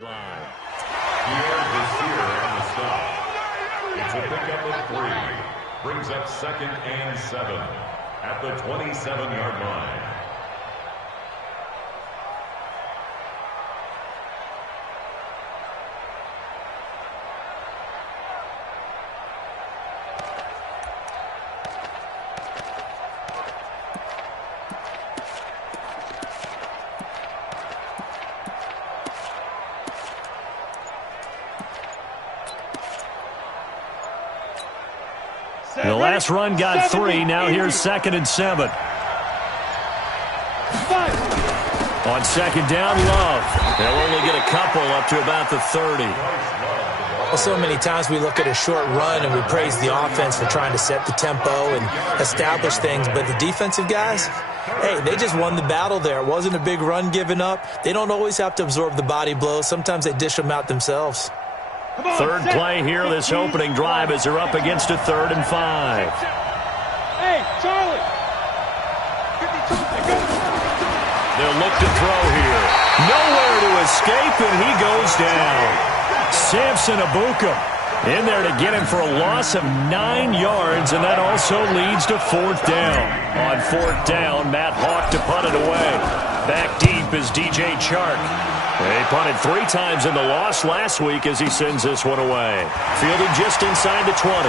It's a pickup of 3. Brings up 2nd and 7 at the 27-yard line. The last run got 3. Now here's 2nd and 7. On 2nd down, Love. They'll only get a couple up to about the 30. Well, so many times we look at a short run and we praise the offense for trying to set the tempo and establish things. But the defensive guys, hey, they just won the battle there. It wasn't a big run given up. They don't always have to absorb the body blows. Sometimes they dish them out themselves. Third play here, this opening drive, as they're up against a 3rd and 5. Hey, Charlie. They'll look to throw here. Nowhere to escape, and he goes down. Samson Abuka in there to get him for a loss of 9 yards, and that also leads to 4th down. On 4th down, Matt Hawk to punt it away. Back deep is DJ Chark. He punted 3 times in the loss last week as he sends this one away. Fielded just inside the 20.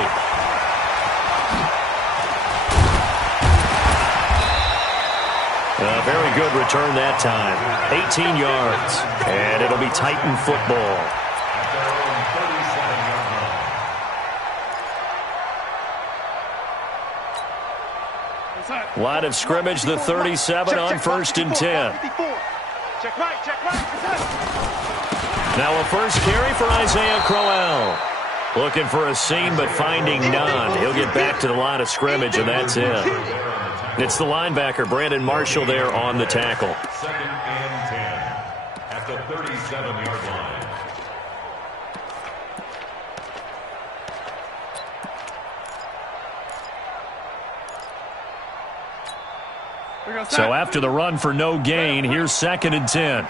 A very good return that time. 18 yards. And it'll be Titan football. Line of scrimmage, the 37 on 1st and 10. Check right, check right. Now a first carry for Isaiah Crowell. Looking for a seam, but finding none. He'll get back to the line of scrimmage, and that's it. It's the linebacker, Brandon Marshall, there on the tackle. 2nd and 10 at the 37-yard line. So after the run for no gain, here's 2nd and 10.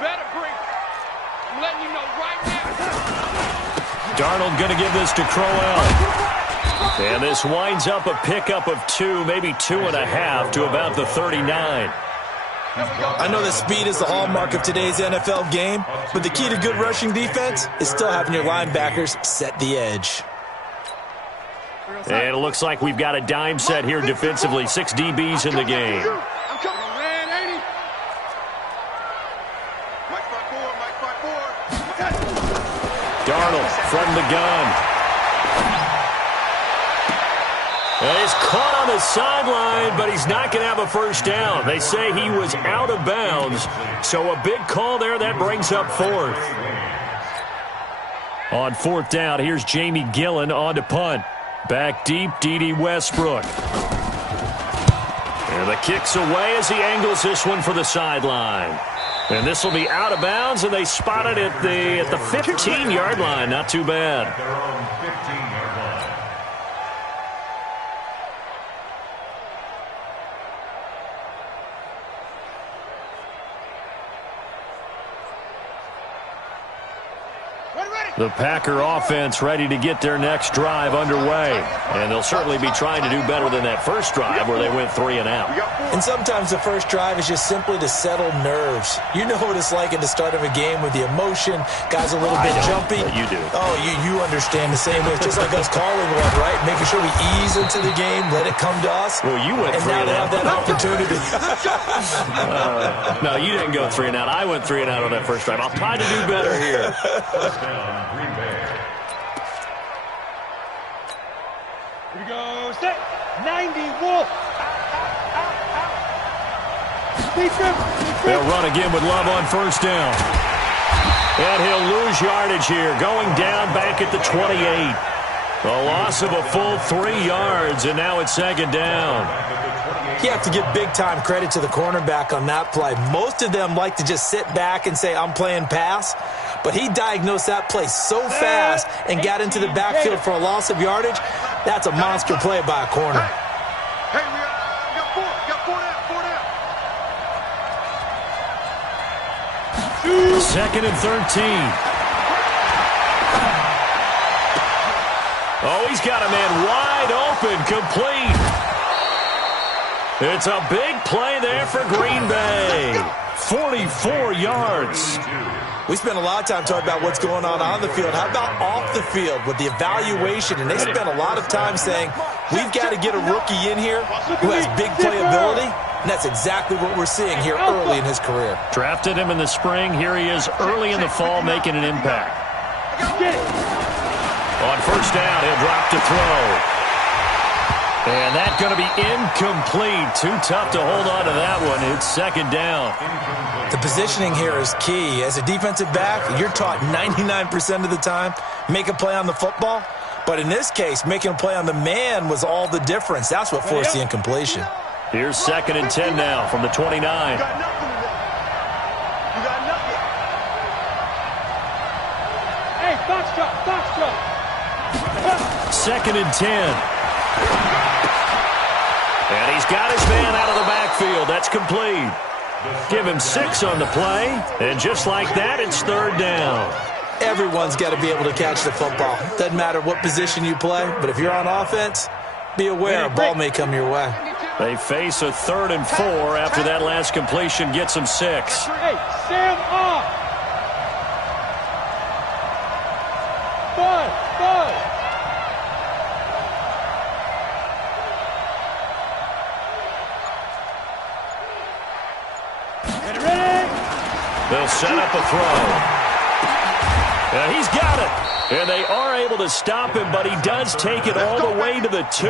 Darnold going to give this to Crowell. And this winds up a pickup of 2, maybe 2.5 to about the 39. I know that speed is the hallmark of today's NFL game, but the key to good rushing defense is still having your linebackers set the edge. And it looks like we've got a dime set here defensively. 6 DBs in the game. Darnold from the gun. He's caught on the sideline, but he's not going to have a first down. They say he was out of bounds, so a big call there. That brings up 4th. On 4th down, here's Jamie Gillen on to punt. Back deep, D.D. Westbrook. And the kick's away as he angles this one for the sideline. And this will be out of bounds, and they spot it at the 15-yard line. Not too bad. At their own 15-yard line. The Packer offense ready to get their next drive underway. And they'll certainly be trying to do better than that first drive where they went 3 and out. And sometimes the first drive is just simply to settle nerves. You know what it's like at the start of a game with the emotion. Guys a little bit jumpy. You do. Oh, you understand the same way. It's just like us calling one, right? Making sure we ease into the game, let it come to us. Well, you went 3 and and now they have that opportunity. No, you didn't go 3 and out. I went 3 and out on that first drive. I'll try to do better here. Green Bay. Here we go. Set. 90 Wolf. They'll run again with Love on first down. And he'll lose yardage here. Going down back at the 28. A loss of a full 3 yards, and now it's 2nd down. You have to give big-time credit to the cornerback on that play. Most of them like to just sit back and say, I'm playing pass. But he diagnosed that play so fast and got into the backfield for a loss of yardage. That's a monster play by a corner. Hey, we got 4. We got 4 down. 2nd and 13. Oh, he's got a man wide open, complete. It's a big play there for Green Bay. 44 yards. We spent a lot of time talking about what's going on the field. How about off the field with the evaluation? And they spent a lot of time saying, we've got to get a rookie in here who has big playability. And that's exactly what we're seeing here early in his career. Drafted him in the spring. Here he is early in the fall making an impact. On first down, he'll drop to throw. And that's going to be incomplete. Too tough to hold on to that one. It's second down. The positioning here is key. As a defensive back, you're taught 99% of the time, make a play on the football. But in this case, making a play on the man was all the difference. That's what forced the incompletion. Here's 2nd and 10 now from the 29. You got nothing. Hey, foxtrot. 2nd and 10. And he's got his man out of the backfield. That's complete. Give him 6 on the play. And just like that, it's 3rd down. Everyone's got to be able to catch the football. Doesn't matter what position you play, but if you're on offense, be aware a ball may come your way. They face a 3rd and 4 after that last completion gets them 6. Hey, Sam off. 5. Ready? They'll set up a throw. He's got it. And they are able to stop him, but he does take it all the way to the 2.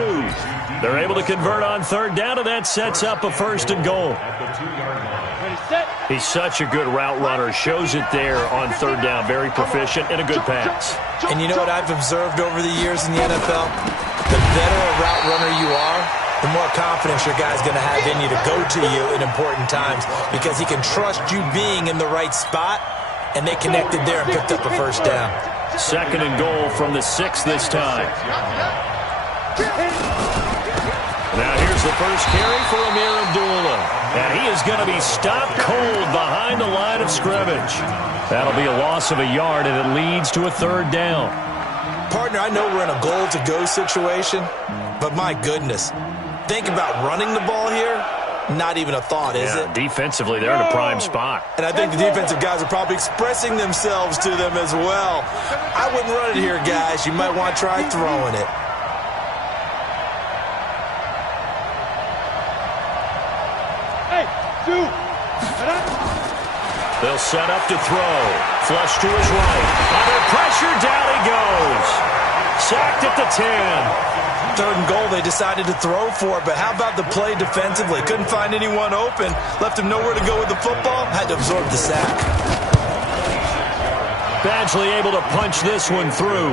They're able to convert on 3rd down, and that sets up a 1st and goal. Ready, set. He's such a good route runner. Shows it there on 3rd down. Very proficient and a good pass. And you know what I've observed over the years in the NFL? The better a route runner you are, the more confidence your guy's going to have in you to go to you in important times because he can trust you being in the right spot, and they connected there and picked up a 1st down. 2nd and goal from the 6 this time. Now here's the first carry for Amir Abdullah. And he is going to be stopped cold behind the line of scrimmage. That'll be a loss of a yard, and it leads to a 3rd down. Partner, I know we're in a goal-to-go situation, but my goodness. Think about running the ball here. Not even a thought, is it? Defensively, they're in a prime spot. And I think the defensive guys are probably expressing themselves to them as well. I wouldn't run it here, guys. You might want to try throwing it. Hey, 2. They'll set up to throw. Flush to his right. Under pressure, down he goes. Sacked at the 10. 3rd and goal, they decided to throw for it, but how about the play defensively? Couldn't find anyone open, left him nowhere to go with the football, had to absorb the sack. Badgley able to punch this one through.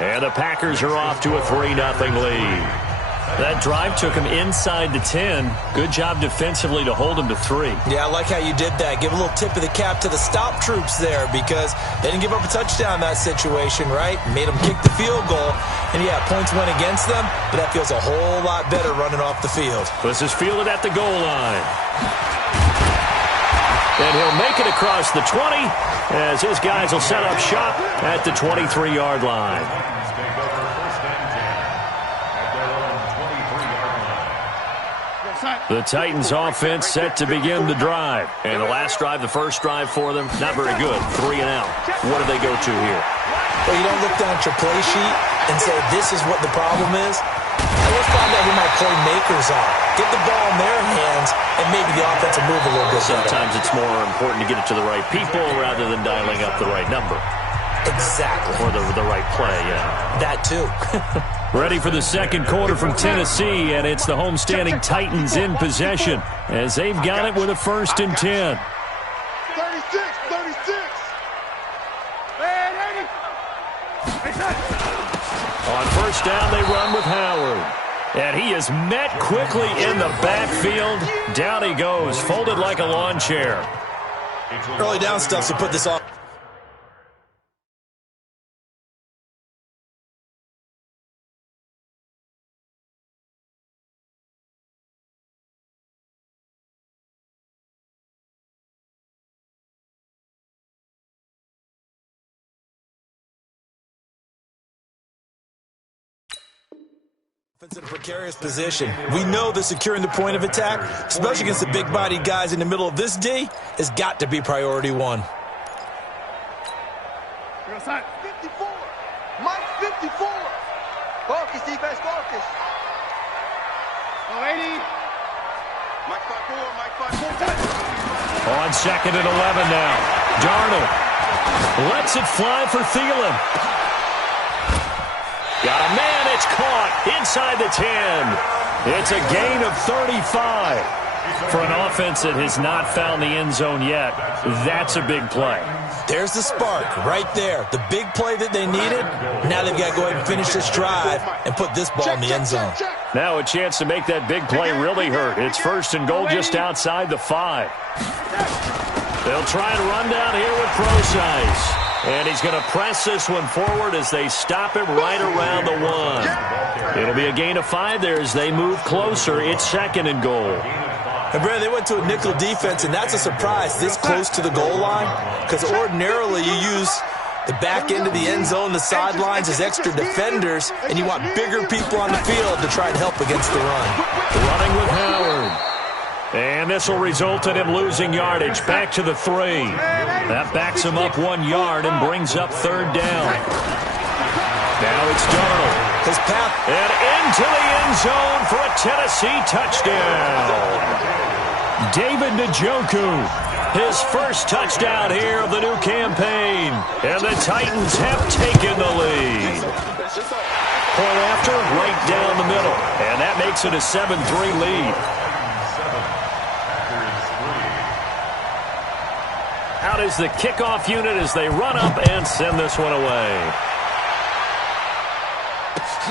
And the Packers are off to a 3-0 lead. That drive took him inside the 10. Good job defensively to hold him to 3. Yeah, I like how you did that. Give a little tip of the cap to the stop troops there because they didn't give up a touchdown in that situation, right? Made them kick the field goal. And, yeah, points went against them, but that feels a whole lot better running off the field. This is fielded at the goal line. And he'll make it across the 20 as his guys will set up shop at the 23-yard line. The Titans offense set to begin the drive. And the last drive, the first drive for them, not very good. 3 and out. What do they go to here? Well, you don't look down at your play sheet and say, this is what the problem is. And let's find out who my playmakers are. Get the ball in their hands, and maybe the offense will move a little bit better. Sometimes it's more important to get it to the right people rather than dialing up the right number. Exactly. Or the right play, yeah. That, too. Ready for the second quarter from Tennessee, and it's the homestanding Titans in possession as they've got it with a 1st and 10. 36. On first down, they run with Howard. And he is met quickly in the backfield. Down he goes, folded like a lawn chair. Early down stuff, so put this off. It's in a precarious position. We know that securing the point of attack, especially against the big-bodied guys in the middle of this D, has got to be priority one. 54. Mike 54. Focus, defense, focus. 80. Mike 54, Mike 54. On 2nd and 11 now. Darnold lets it fly for Thielen. Got a man, it's caught inside the 10. It's a gain of 35. For an offense that has not found the end zone yet, that's a big play. There's the spark right there. The big play that they needed. Now they've got to go ahead and finish this drive and put this ball in the end zone. Now a chance to make that big play really hurt. It's 1st and goal just outside the 5. They'll try and run down here with Procise. And he's going to press this one forward as they stop him right around the 1. It'll be a gain of 5 there as they move closer. It's 2nd and goal. And Brad, they went to a nickel defense, and that's a surprise this close to the goal line, because ordinarily you use the back end of the end zone, the sidelines as extra defenders, and you want bigger people on the field to try and help against the run. Running with Howard. And this will result in him losing yardage. Back to the 3. That backs him up 1 yard and brings up 3rd down. Now it's Darnold. His path. And into the end zone for a Tennessee touchdown. David Njoku. His first touchdown here of the new campaign. And the Titans have taken the lead. Point after, right down the middle. And that makes it a 7-3 lead. Out is the kickoff unit as they run up and send this one away.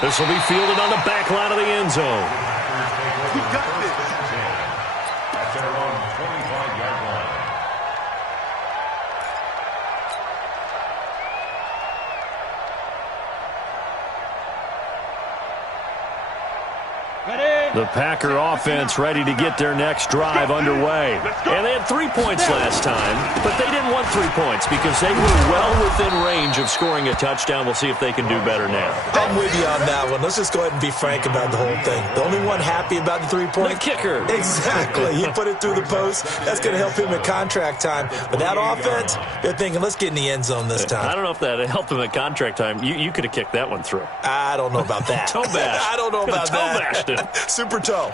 This will be fielded on the back line of the end zone. We got this. That's their own 25-yard line. The Packer offense ready to get their next drive underway. And they had 3 points last time, but they didn't want 3 points because they were well within range of scoring a touchdown. We'll see if they can do better now. I'm with you on that one. Let's just go ahead and be frank about the whole thing. The only one happy about the 3 points? The kicker. Exactly. He put it through the post. That's going to help him at contract time. But that offense, they're thinking, let's get in the end zone this time. I don't know if that helped him at contract time. You could have kicked that one through. I don't know about that. Toe bash. I don't know about that. Toe bashed it. Super toe.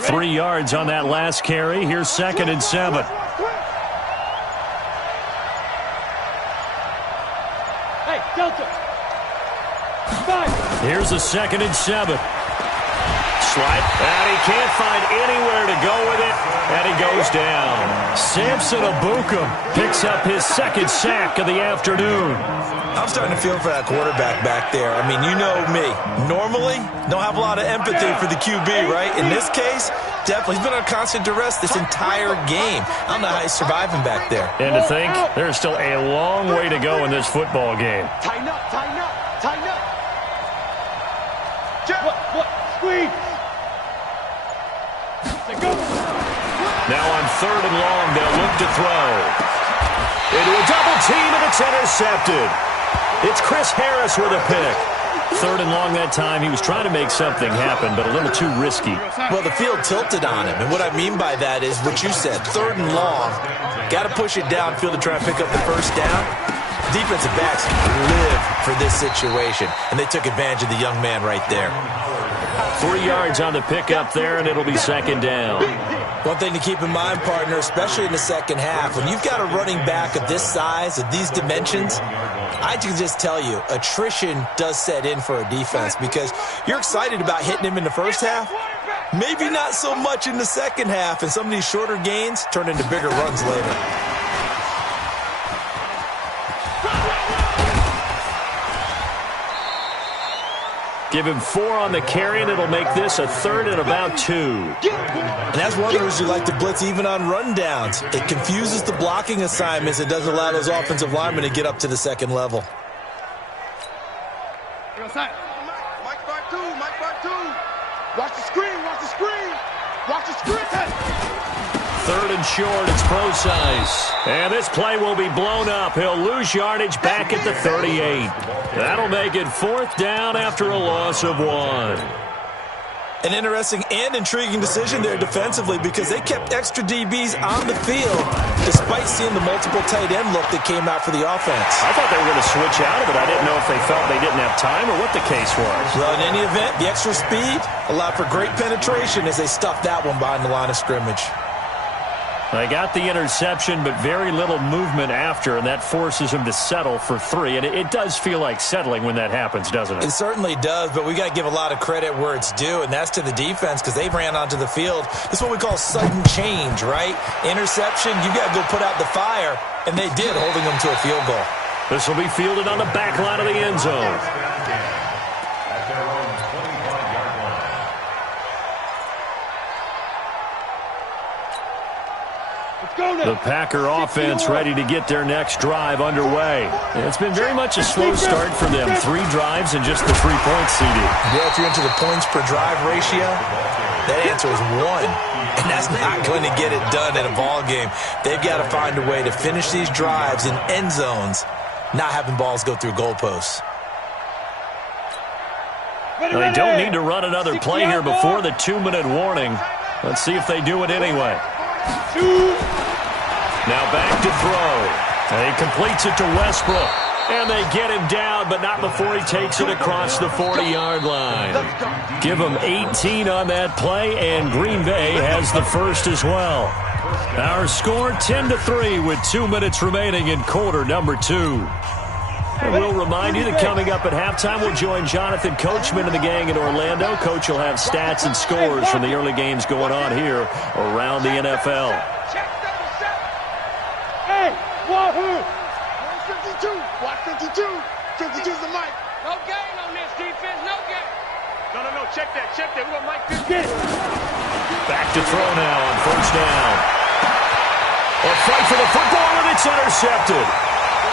3 yards on that last carry. Here's 2nd and 7. Hey, Delta. 5. Here's a 2nd and 7. Slide. And he can't find anywhere to go with it. And he goes down. Samson Abukum picks up his 2nd sack of the afternoon. I'm starting to feel for that quarterback back there. I mean, you know me. Normally, don't have a lot of empathy for the QB, right? In this case, definitely. He's been under constant duress this entire game. I don't know how he's surviving back there. And to think, there's still a long way to go in this football game. Tighten up, tighten up, tighten up. What? Squeeze. Go. Now on 3rd and long, they'll look to throw. Into a double team, and it's intercepted. It's Chris Harris with a pick. 3rd and long that time. He was trying to make something happen, but a little too risky. Well, the field tilted on him, and what I mean by that is what you said, 3rd and long. Got to push it downfield to try and pick up the first down. Defensive backs live for this situation, and they took advantage of the young man right there. 3 yards on the pickup there, and it'll be 2nd down. One thing to keep in mind, partner, especially in the second half, when you've got a running back of this size, of these dimensions, I can just tell you, attrition does set in for a defense because you're excited about hitting him in the first half. Maybe not so much in the second half, and some of these shorter gains turn into bigger runs later. Give him 4 on the carry, and it'll make this a 3rd and about 2. And that's one of the reasons you like to blitz even on rundowns. It confuses the blocking assignments. It doesn't allow those offensive linemen to get up to the second level. Mike part 2, Mike part 2. Watch the screen, watch the screen. Watch the screen. third and short. It's Procise. And this play will be blown up. He'll lose yardage back at the 38. That'll make it fourth down after a loss of 1. An interesting and intriguing decision there defensively because they kept extra DBs on the field despite seeing the multiple tight end look that came out for the offense. I thought they were going to switch out of it. I didn't know if they felt they didn't have time or what the case was. Well, in any event, the extra speed allowed for great penetration as they stuffed that one behind the line of scrimmage. They got the interception, but very little movement after, and that forces him to settle for 3. And it does feel like settling when that happens, doesn't it? It certainly does, but we got to give a lot of credit where it's due, and that's to the defense because they ran onto the field. This is what we call sudden change, right? Interception, you got to go put out the fire, and they did, holding them to a field goal. This will be fielded on the back line of the end zone. The Packer offense ready to get their next drive underway. It's been very much a slow start for them. 3 drives and just the 3 points, CD. Yeah, if you're into the points per drive ratio, that answer is 1. And that's not going to get it done in a ball game. They've got to find a way to finish these drives in end zones, not having balls go through goalposts. They don't need to run another play here before the 2-minute warning. Let's see if they do it anyway. Now back to throw. And he completes it to Westbrook. And they get him down, but not before he takes it across the 40-yard line. Give him 18 on that play, and Green Bay has the first as well. Our score 10-3 with 2 minutes remaining in quarter number 2. And we'll remind you that coming up at halftime, we'll join Jonathan Coachman and the gang in Orlando. Coach will have stats and scores from the early games going on here around the NFL. Hey, Wahoo! 52. Watch 52. 52's the mic. No gain on this defense. No gain. No. Check that. We're going to mic 50. Back to throw now on first down. A fight for the football, and it's intercepted.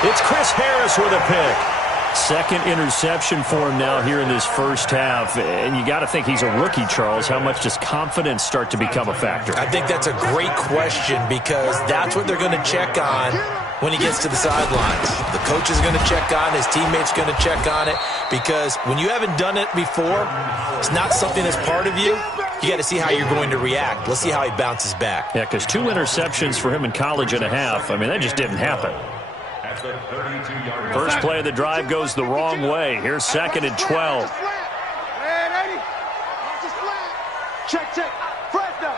It's Chris Harris with a pick. Second interception for him now here in this first half. And you got to think he's a rookie, Charles. How much does confidence start to become a factor? I think that's a great question because that's what they're going to check on when he gets to the sidelines. The coach is going to check on, his teammates going to check on it because when you haven't done it before, it's not something that's part of you. You got to see how you're going to react. Let's see how he bounces back. Yeah, because 2 interceptions for him in college and a half. I mean, that just didn't happen. First play of the drive goes the wrong way. Here's 2nd and 12. Check. Fresno.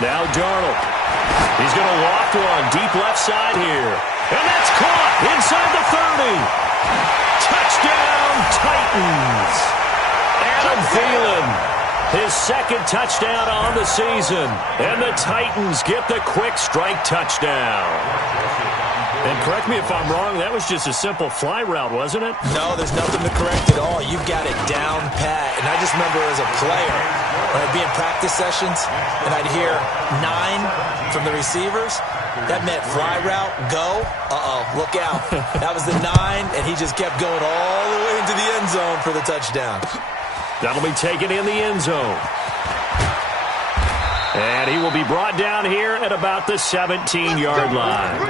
Now Darnold. He's going to lock one deep left side here. And that's caught inside the 30. Touchdown, Titans. Adam Thielen. His second touchdown on the season. And the Titans get the quick strike touchdown. And correct me if I'm wrong, that was just a simple fly route, wasn't it? No, there's nothing to correct at all. You've got it down pat. And I just remember as a player, when I'd be in practice sessions, and I'd hear 9 from the receivers, that meant fly route, go. Look out. That was the 9, and he just kept going all the way into the end zone for the touchdown. That'll be taken in the end zone. And he will be brought down here at about the 17-yard line.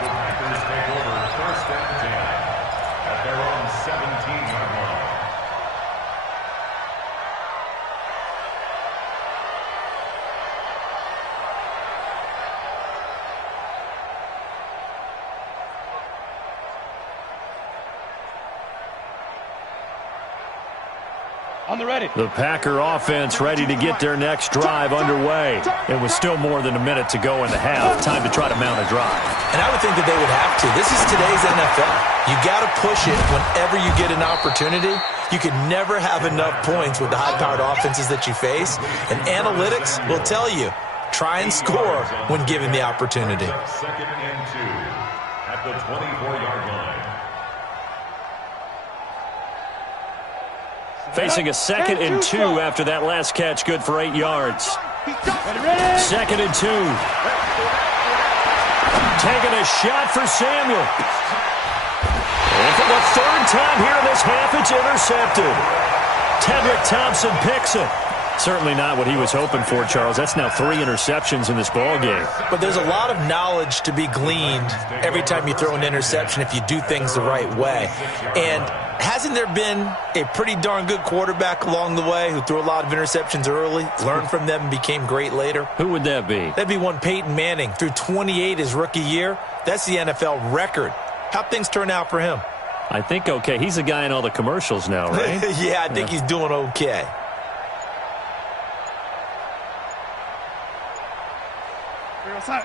The Packers take over first and 10 at their own 17-yard line. On the ready. The Packer offense ready to get their next drive underway. It was still more than a minute to go in the half. Time to try to mount a drive. And I would think that they would have to. This is today's NFL. You got to push it whenever you get an opportunity. You can never have enough points with the high-powered offenses that you face. And analytics will tell you, try and score when given the opportunity. 2nd and 2 at the 24-yard line. Facing a 2nd and 2 after that last catch, good for 8 yards. 2nd and 2. Taking a shot for Samuel. And for the 3rd time here in this half, it's intercepted. Tedrick Thompson picks it. Certainly not what he was hoping for, Charles. That's now 3 interceptions in this ball game. But there's a lot of knowledge to be gleaned every time you throw an interception if you do things the right way. And hasn't there been a pretty darn good quarterback along the way who threw a lot of interceptions early, learned from them, and became great later? Who would that be? That'd be one Peyton Manning. Threw 28 his rookie year. That's the NFL record. How'd things turn out for him? I think okay. He's a guy in all the commercials now, right? Yeah, I think he's doing okay.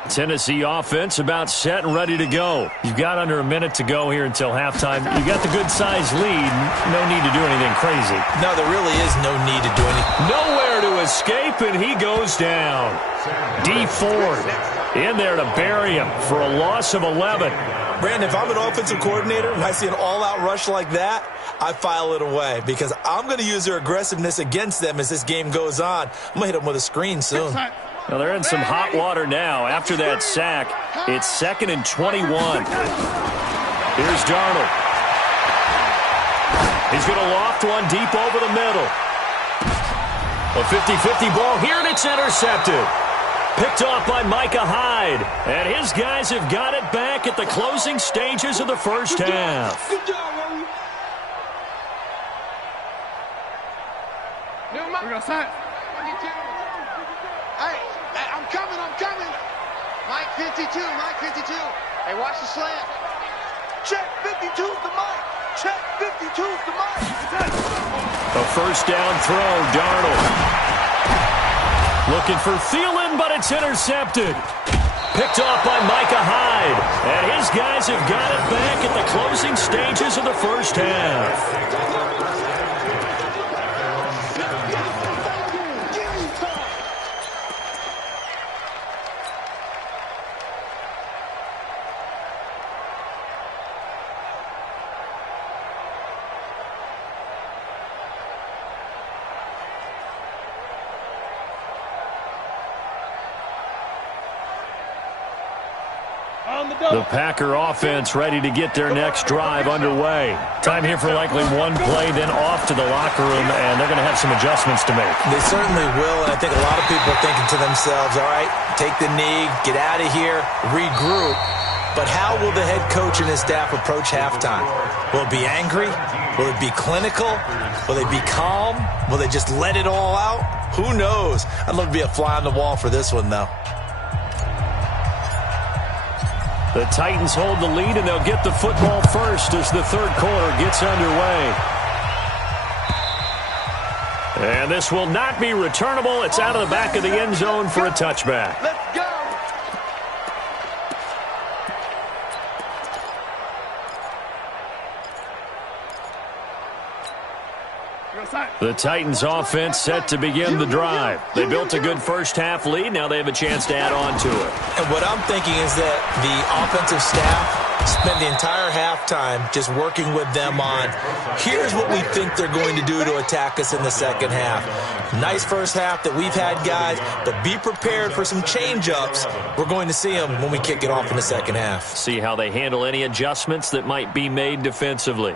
Tennessee offense about set and ready to go. You've got under a minute to go here until halftime. You got the good-sized lead. No need to do anything crazy. No, there really is no need to do anything. Nowhere to escape, and he goes down. D Ford in there to bury him for a loss of 11. Brandon, if I'm an offensive coordinator and I see an all-out rush like that, I file it away because I'm going to use their aggressiveness against them as this game goes on. I'm going to hit them with a screen soon. Well, they're in some hot water now. After that sack, it's 2nd and 21. Here's Darnold. He's going to loft one deep over the middle. A 50-50 ball here, and it's intercepted. Picked off by Micah Hyde. And his guys have got it back at the closing stages of the first half. Good job, Rory. We're going to sign. Hey, I'm coming. Mike 52. Hey, watch the slant. Check 52's the Mike. Check 52's the Mike. A first down throw, Darnold. Looking for Thielen, but it's intercepted. Picked off by Micah Hyde. And his guys have got it back at the closing stages of the first half. The Packer offense ready to get their next drive underway. Time here for likely one play, then off to the locker room, and they're going to have some adjustments to make. They certainly will, and I think a lot of people are thinking to themselves, all right, take the knee, get out of here, regroup. But how will the head coach and his staff approach halftime? Will it be angry? Will it be clinical? Will they be calm? Will they just let it all out? Who knows? I'd love to be a fly on the wall for this one, though. The Titans hold the lead, and they'll get the football first as the third quarter gets underway. And this will not be returnable. It's out of the back of the end zone for a touchback. Let's go. The Titans offense set to begin the drive. They built a good first half lead. Now they have a chance to add on to it. And what I'm thinking is that the offensive staff spent the entire halftime just working with them on, here's what we think they're going to do to attack us in the second half. Nice first half that we've had, guys, but be prepared for some change-ups. We're going to see them when we kick it off in the second half. See how they handle any adjustments that might be made defensively.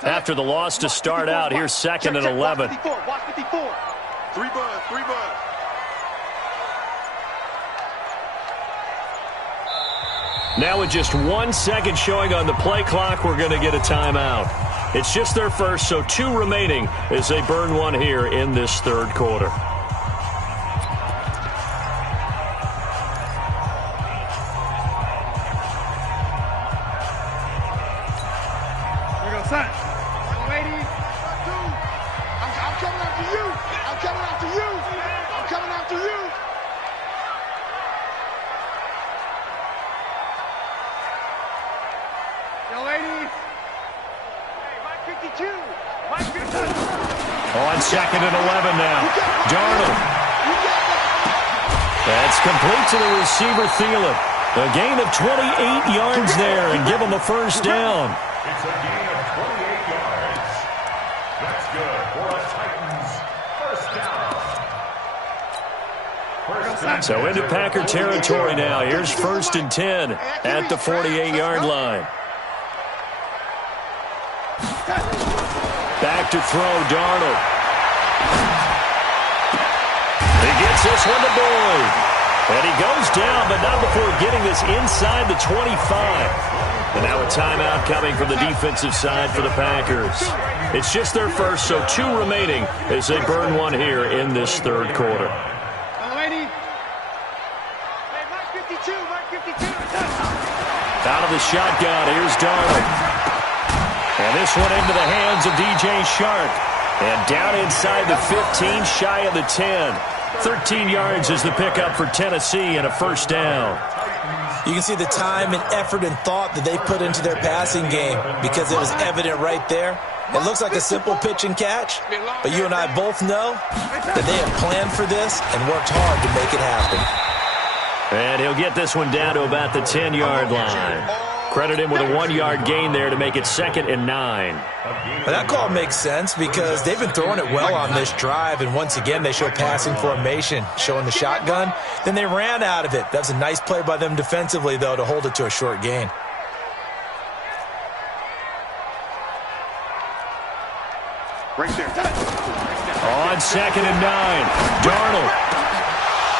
After the loss to start out, here's 2nd and 11. Watch 54. Three buzz. Now with just 1 second showing on the play clock, we're going to get a timeout. It's just their first, so 2 remaining as they burn one here in this third quarter. On 2nd and 11 now. Darnold. That's complete to the receiver, Thielen. A gain of 28 yards there and give him a first down. It's a gain of 28 yards. That's good for a Titans first down. So into Packer territory now. Here's 1st and 10 at the 48-yard line. Back to throw, Darnold. He gets this one to Boyd. And he goes down, but not before getting this inside the 25. And now a timeout coming from the defensive side for the Packers. It's just their first, so 2 remaining as they burn one here in this third quarter. Out of the shotgun, here's Darnold. And this one into the hands of DJ Shark. And down inside the 15, shy of the 10. 13 yards is the pickup for Tennessee and a first down. You can see the time and effort and thought that they put into their passing game because it was evident right there. It looks like a simple pitch and catch, but you and I both know that they have planned for this and worked hard to make it happen. And he'll get this one down to about the 10-yard line. Credit him with a 1-yard gain there to make it 2nd and 9. Well, that call makes sense because they've been throwing it well on this drive, and once again they show passing formation, showing the shotgun. Then they ran out of it. That was a nice play by them defensively, though, to hold it to a short gain. Right there. On 2nd and 9, Darnold.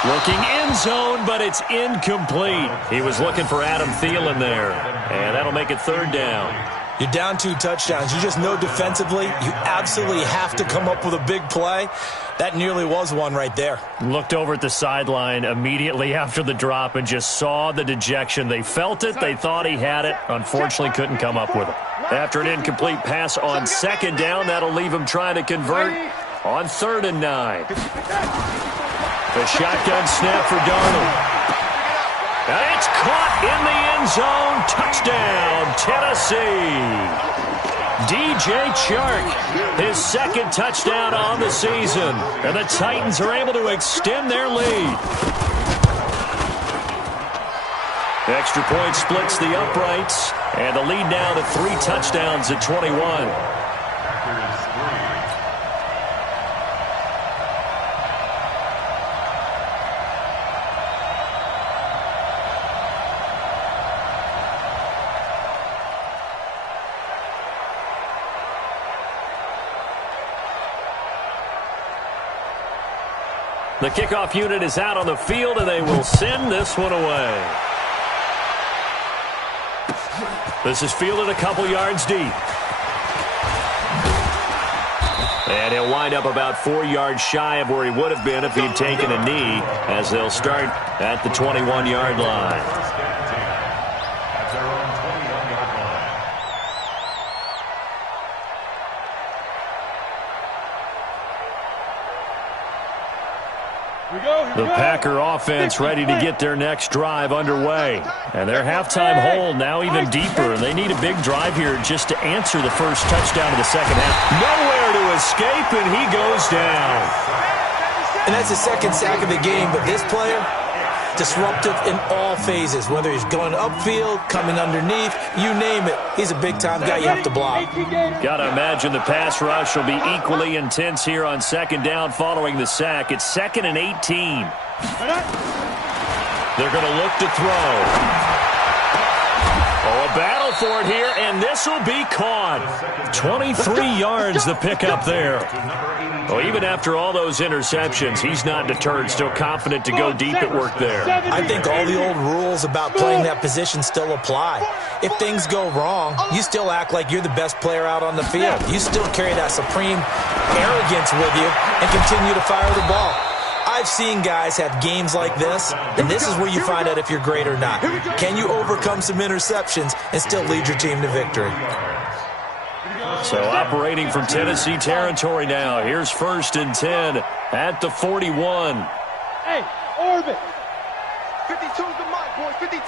Looking end zone, but it's incomplete. He was looking for Adam Thielen there, and that'll make it 3rd down. You're down 2 touchdowns. You just know defensively you absolutely have to come up with a big play. That nearly was one right there. Looked over at the sideline immediately after the drop and just saw the dejection. They felt it. They thought he had it. Unfortunately, couldn't come up with it. After an incomplete pass on 2nd down, that'll leave him trying to convert on 3rd and 9. The shotgun snap for Darnold. And it's caught in the end zone. Touchdown, Tennessee. DJ Chark, his 2nd touchdown on the season. And the Titans are able to extend their lead. The extra point splits the uprights. And the lead now to 3 touchdowns at 21. The kickoff unit is out on the field, and they will send this one away. This is fielded a couple yards deep. And he'll wind up about 4 yards shy of where he would have been if he'd taken a knee, as they'll start at the 21-yard line. The Packer offense ready to get their next drive underway. And their halftime hole now even deeper. And they need a big drive here just to answer the first touchdown of the second half. Nowhere to escape, and he goes down. And that's the 2nd sack of the game. But this player, disruptive in all phases. Whether he's going upfield, coming underneath, you name it. He's a big-time guy you have to block. Got to imagine the pass rush will be equally intense here on 2nd down following the sack. It's 2nd and 18. They're going to look to throw. Oh, a battle for it here, and this will be caught. 23 yards the pickup there. Well, even after all those interceptions, he's not deterred, still confident to go deep at work there. I think all the old rules about playing that position still apply. If things go wrong, you still act like you're the best player out on the field. You still carry that supreme arrogance with you and continue to fire the ball. I've seen guys have games like this, and this is where you find out if you're great or not. Can you overcome some interceptions and still lead your team to victory? So operating from Tennessee territory now. Here's 1st and 10 at the 41. Hey, orbit. 52's the mic, boys. 52.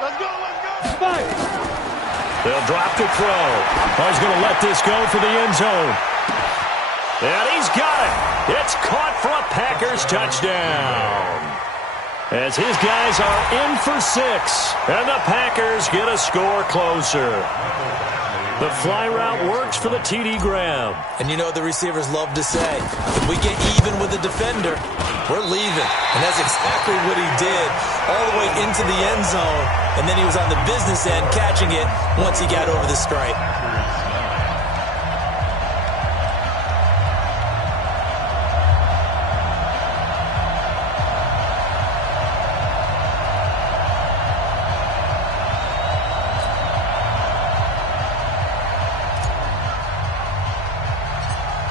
Let's go, let's go. 5. They'll drop the throw. He's going to let this go for the end zone. And he's got it. It's caught for a Packers touchdown. As his guys are in for 6. And the Packers get a score closer. The fly route works for the TD grab. And you know the receivers love to say, if we get even with the defender, we're leaving. And that's exactly what he did all the way into the end zone. And then he was on the business end catching it once he got over the stripe.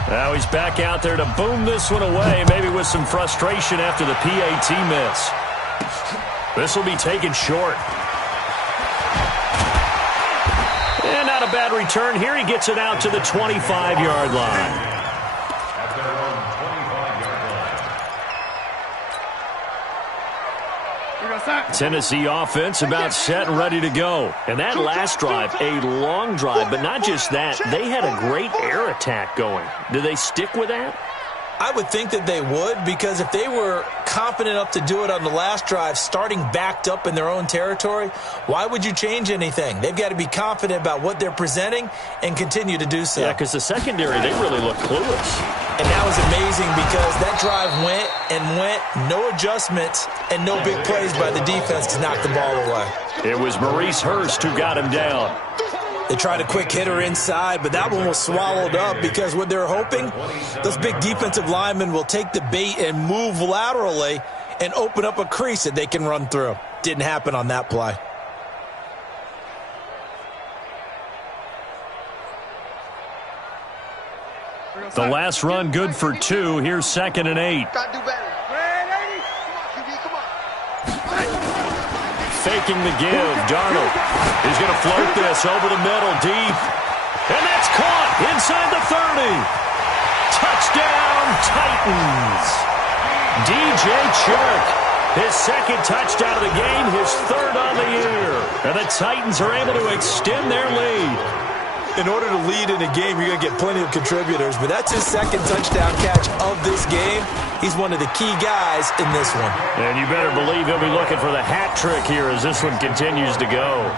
Now he's back out there to boom this one away, maybe with some frustration after the PAT miss. This will be taken short. And not a bad return here. He gets it out to the 25-yard line. At their own 25-yard line. Tennessee offense about set and ready to go. And that last drive, a long drive, but not just that. They had a great air attack going. Do they stick with that? I would think that they would, because if they were confident enough to do it on the last drive, starting backed up in their own territory, why would you change anything? They've got to be confident about what they're presenting and continue to do so. Yeah, because the secondary, they really look clueless. And that was amazing because that drive went and went, no adjustments, and no big plays by the defense to knock the ball away. It was Maurice Hurst who got him down. They tried a quick hitter inside, but that one was swallowed up because what they're hoping, those big defensive linemen will take the bait and move laterally and open up a crease that they can run through. Didn't happen on that play. The last run good for 2. Here's 2nd and 8. Gotta do better. Come on, QB, come on. Faking the give. Darnold. He's going to float this over the middle, deep. And that's caught inside the 30. Touchdown, Titans. DJ Chark. His 2nd touchdown of the game, his 3rd on the year. And the Titans are able to extend their lead. In order to lead in a game, you're going to get plenty of contributors, but that's his 2nd touchdown catch of this game. He's one of the key guys in this one. And you better believe he'll be looking for the hat trick here as this one continues to go.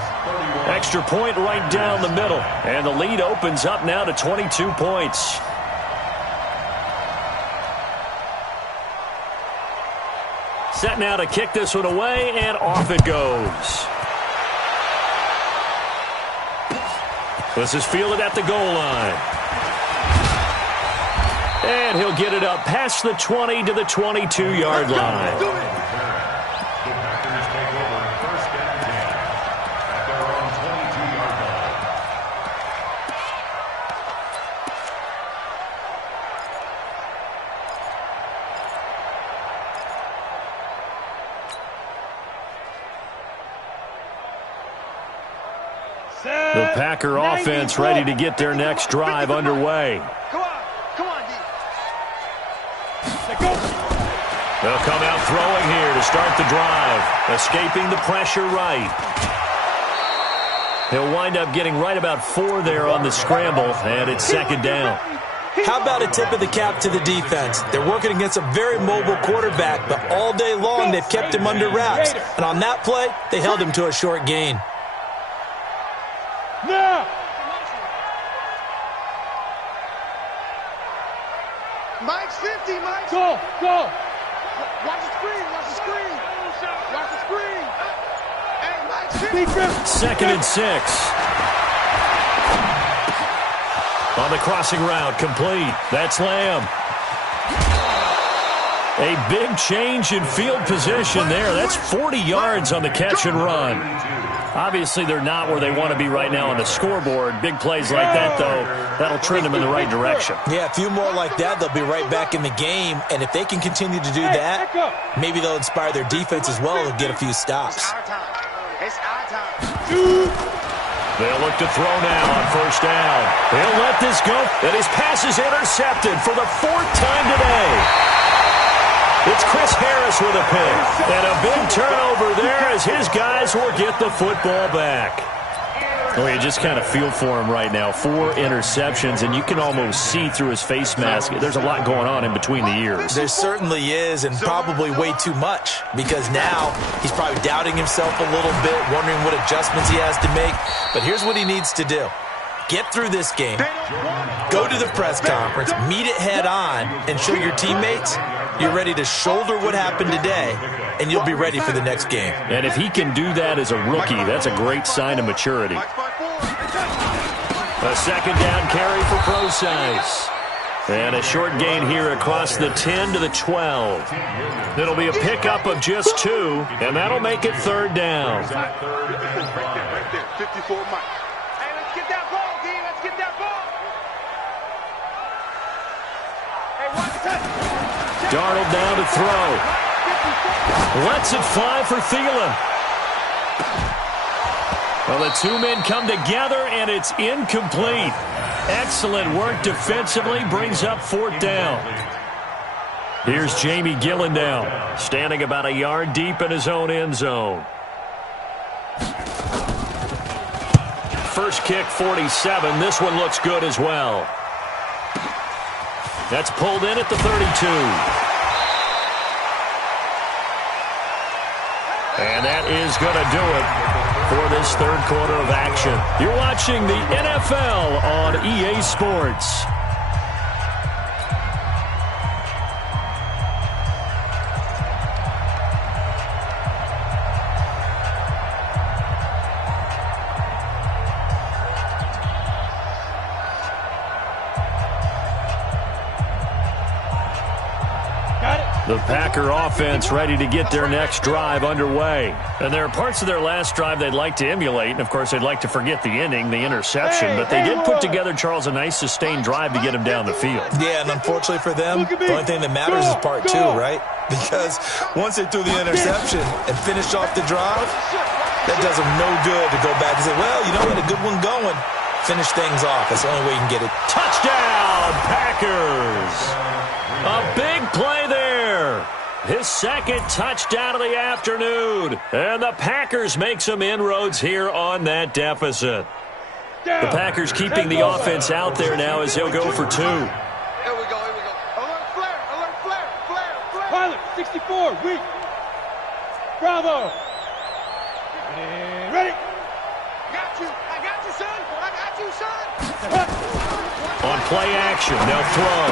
Extra point right down the middle, and the lead opens up now to 22 points. Set now to kick this one away, and off it goes. This is fielded at the goal line. And he'll get it up past the 20 to the 22-yard line. The Packers take over 1st and 10 at their own 22-yard line. The Packer offense ready to get their next drive underway. Come on, D. They'll come out throwing here to start the drive, escaping the pressure right. He'll wind up getting right about 4 there on the scramble, and it's 2nd down. How about a tip of the cap to the defense? They're working against a very mobile quarterback, but all day long they've kept him under wraps. And on that play, they held him to a short gain. Now! Mike's 50, Mike. Go! Watch the screen. Hey, Mike's 50. Defense! 2nd and 6. On the crossing route, complete. That's Lamb. A big change in field position there. That's 40 yards on the catch and run. Obviously, they're not where they want to be right now on the scoreboard. Big plays like that, though, that'll trend them in the right direction. Yeah, a few more like that, they'll be right back in the game. And if they can continue to do that, maybe they'll inspire their defense as well and get a few stops. It's our time. They'll look to throw now on 1st down. They'll let this go, and his pass is intercepted for the 4th time today. It's Chris Harris with a pick. And a big turnover there as his guys will get the football back. Oh, you just kind of feel for him right now. 4 interceptions, and you can almost see through his face mask. There's a lot going on in between the ears. There certainly is, and probably way too much, because now he's probably doubting himself a little bit, wondering what adjustments he has to make. But here's what he needs to do. Get through this game, go to the press conference, meet it head on, and show your teammates you're ready to shoulder what happened today, and you'll be ready for the next game. And if he can do that as a rookie, that's a great sign of maturity. A second down carry for Procise. And a short gain here across the 10 to the 12. It'll be a pickup of just 2, and that'll make it third down. 54 Mike. Hey, let's get that ball, D. Let's get that ball. Hey, watch that. Darnold down to throw. Lets it fly for Thielen. Well, the two men come together, and it's incomplete. Excellent work defensively, brings up fourth down. Here's Jamie Gillendown, standing about a yard deep in his own end zone. First kick, 47. This one looks good as well. That's pulled in at the 32. And that is going to do it for this third quarter of action. You're watching the NFL on EA Sports. The Packer offense ready to get their next drive underway. And there are parts of their last drive they'd like to emulate. And, of course, they'd like to forget the inning, the interception. But they did put together, Charles, a nice sustained drive to get him down the field. Yeah, and unfortunately for them, the only thing that matters is part 2, right? Because once they threw the interception and finished off the drive, that does them no good to go back and say, well, you know what, a good one going. Finish things off. That's the only way you can get it. Touchdown, Packers! A big play there. His second touchdown of the afternoon. And the Packers make some inroads here on that deficit. The Packers keeping the offense out there now as he'll go for 2. Here we go, here we go. Alert flare, Pilot, 64, weak. Bravo. And ready. I got you, son. I got you, son. On play action, they'll throw.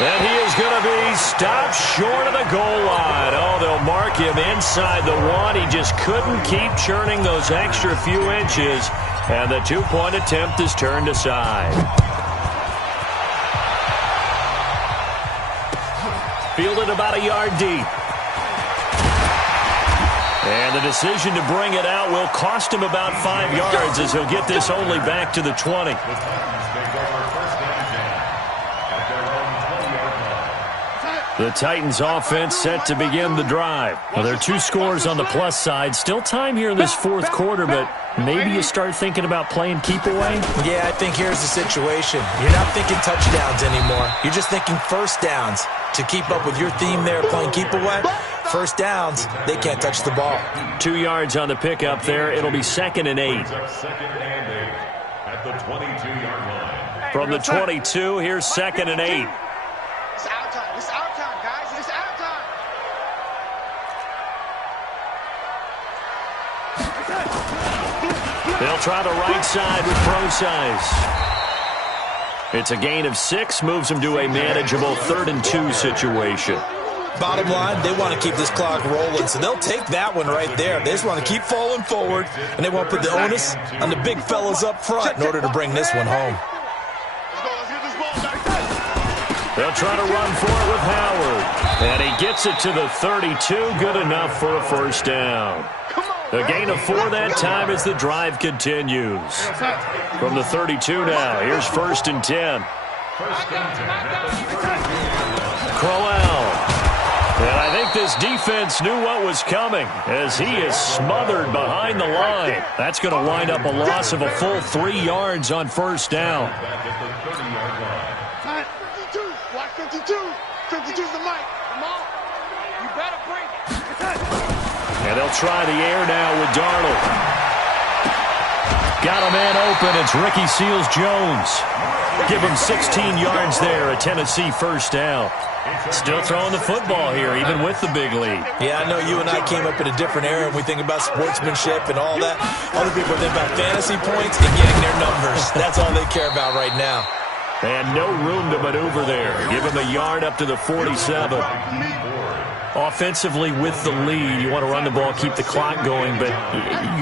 And he is going to be stopped short of the goal line. Oh, they'll mark him inside the 1. He just couldn't keep churning those extra few inches. And the 2-point attempt is turned aside. Fielded about a yard deep. And the decision to bring it out will cost him about 5 yards as he'll get this only back to the 20. The Titans offense set to begin the drive. Well, there are 2 scores on the plus side. Still time here in this fourth quarter, but maybe you start thinking about playing keep away? Yeah, I think here's the situation. You're not thinking touchdowns anymore. You're just thinking first downs. To keep up with your theme there, playing keep away, first downs, they can't touch the ball. 2 yards on the pickup there. It'll be 2nd and 8. At the 22-yard line. From the 22, here's 2nd and 8. It's our time. It's our time, guys. It's our time. They'll try the right side with Procise. It's a gain of 6, moves them to a manageable 3rd and 2 situation. Bottom line, they want to keep this clock rolling, so they'll take that one right there. They just want to keep falling forward, and they want to put the onus on the big fellas up front in order to bring this one home. They'll try to run for it with Howard. And he gets it to the 32. Good enough for a first down. The gain of 4 that time as the drive continues. From the 32 now, here's 1st and 10. Crowell. And I think this defense knew what was coming as he is smothered behind the line. That's going to wind up a loss of a full 3 yards on first down. 52. Watch 52. 52's the mic. Come on. You better bring it. And they'll try the air now with Darnold. Got a man open. It's Ricky Seals-Jones. Give him 16 yards there, a Tennessee first down. Still throwing the football here, even with the big lead. Yeah, I know you and I came up in a different era, and we think about sportsmanship and all that. Other people think about fantasy points and getting their numbers. That's all they care about right now. And no room to maneuver there. Give him a yard up to the 47. Offensively with the lead, you want to run the ball, keep the clock going, but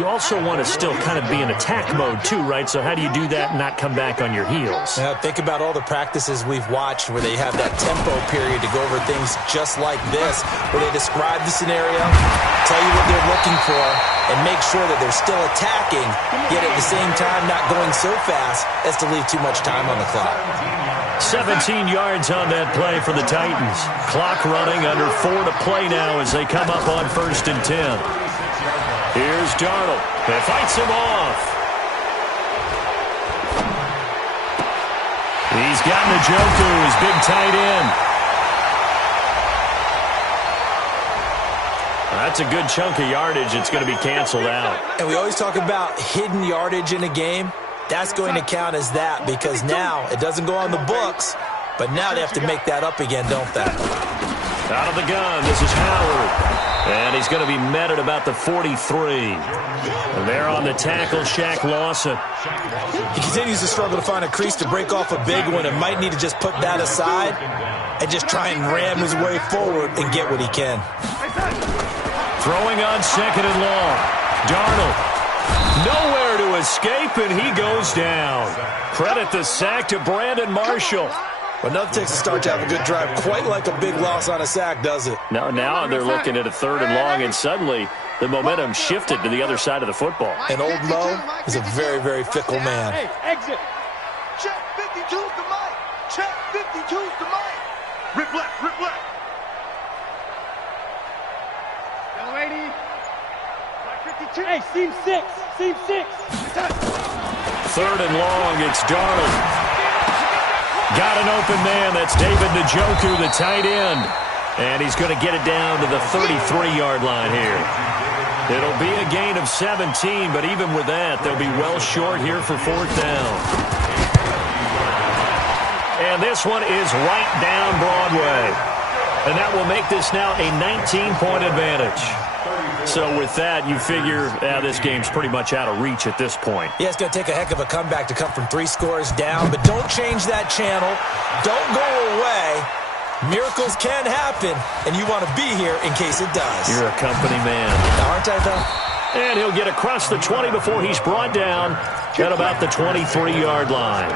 you also want to still kind of be in attack mode too, right? So how do you do that and not come back on your heels? Now, think about all the practices we've watched where they have that tempo period to go over things just like this, where they describe the scenario, tell you what they're looking for, and make sure that they're still attacking, yet at the same time not going so fast as to leave too much time on the clock. 17 yards on that play for the Titans. Clock running, under 4 to play now as they come up on 1st and 10. Here's Darnold. That fights him off. He's got Njoku, his big tight end. That's a good chunk of yardage. It's going to be canceled out. And we always talk about hidden yardage in a game. That's going to count as that because now it doesn't go on the books, but now they have to make that up again, don't they? Out of the gun, this is Howard. And he's going to be met at about the 43. And there on the tackle, Shaq Lawson. He continues to struggle to find a crease to break off a big one and might need to just put that aside and just try and ram his way forward and get what he can. Throwing on 2nd and long. Darnold. Nowhere to escape, and he goes down. Credit the sack to Brandon Marshall. But nothing takes a start to have a good drive quite like a big loss on a sack, does it? No, now they're looking at a 3rd and long, and suddenly the momentum shifted to the other side of the football. And old Mo is a very, very fickle man. Hey, exit. Check 52's the mic. Check 52's the mic. Rip left, rip left. Young lady. Hey, seam 6, seam 6. 3rd and long, it's Darnold. Got an open man, that's David Njoku, the tight end. And he's going to get it down to the 33-yard line here. It'll be a gain of 17, but even with that, they'll be well short here for 4th down. And this one is right down Broadway. And that will make this now a 19-point advantage. So with that, you figure this game's pretty much out of reach at this point. Yeah, it's going to take a heck of a comeback to come from 3 scores down, but don't change that channel. Don't go away. Miracles can happen, and you want to be here in case it does. You're a company man. Aren't I, though? And he'll get across the 20 before he's brought down at about the 23-yard line.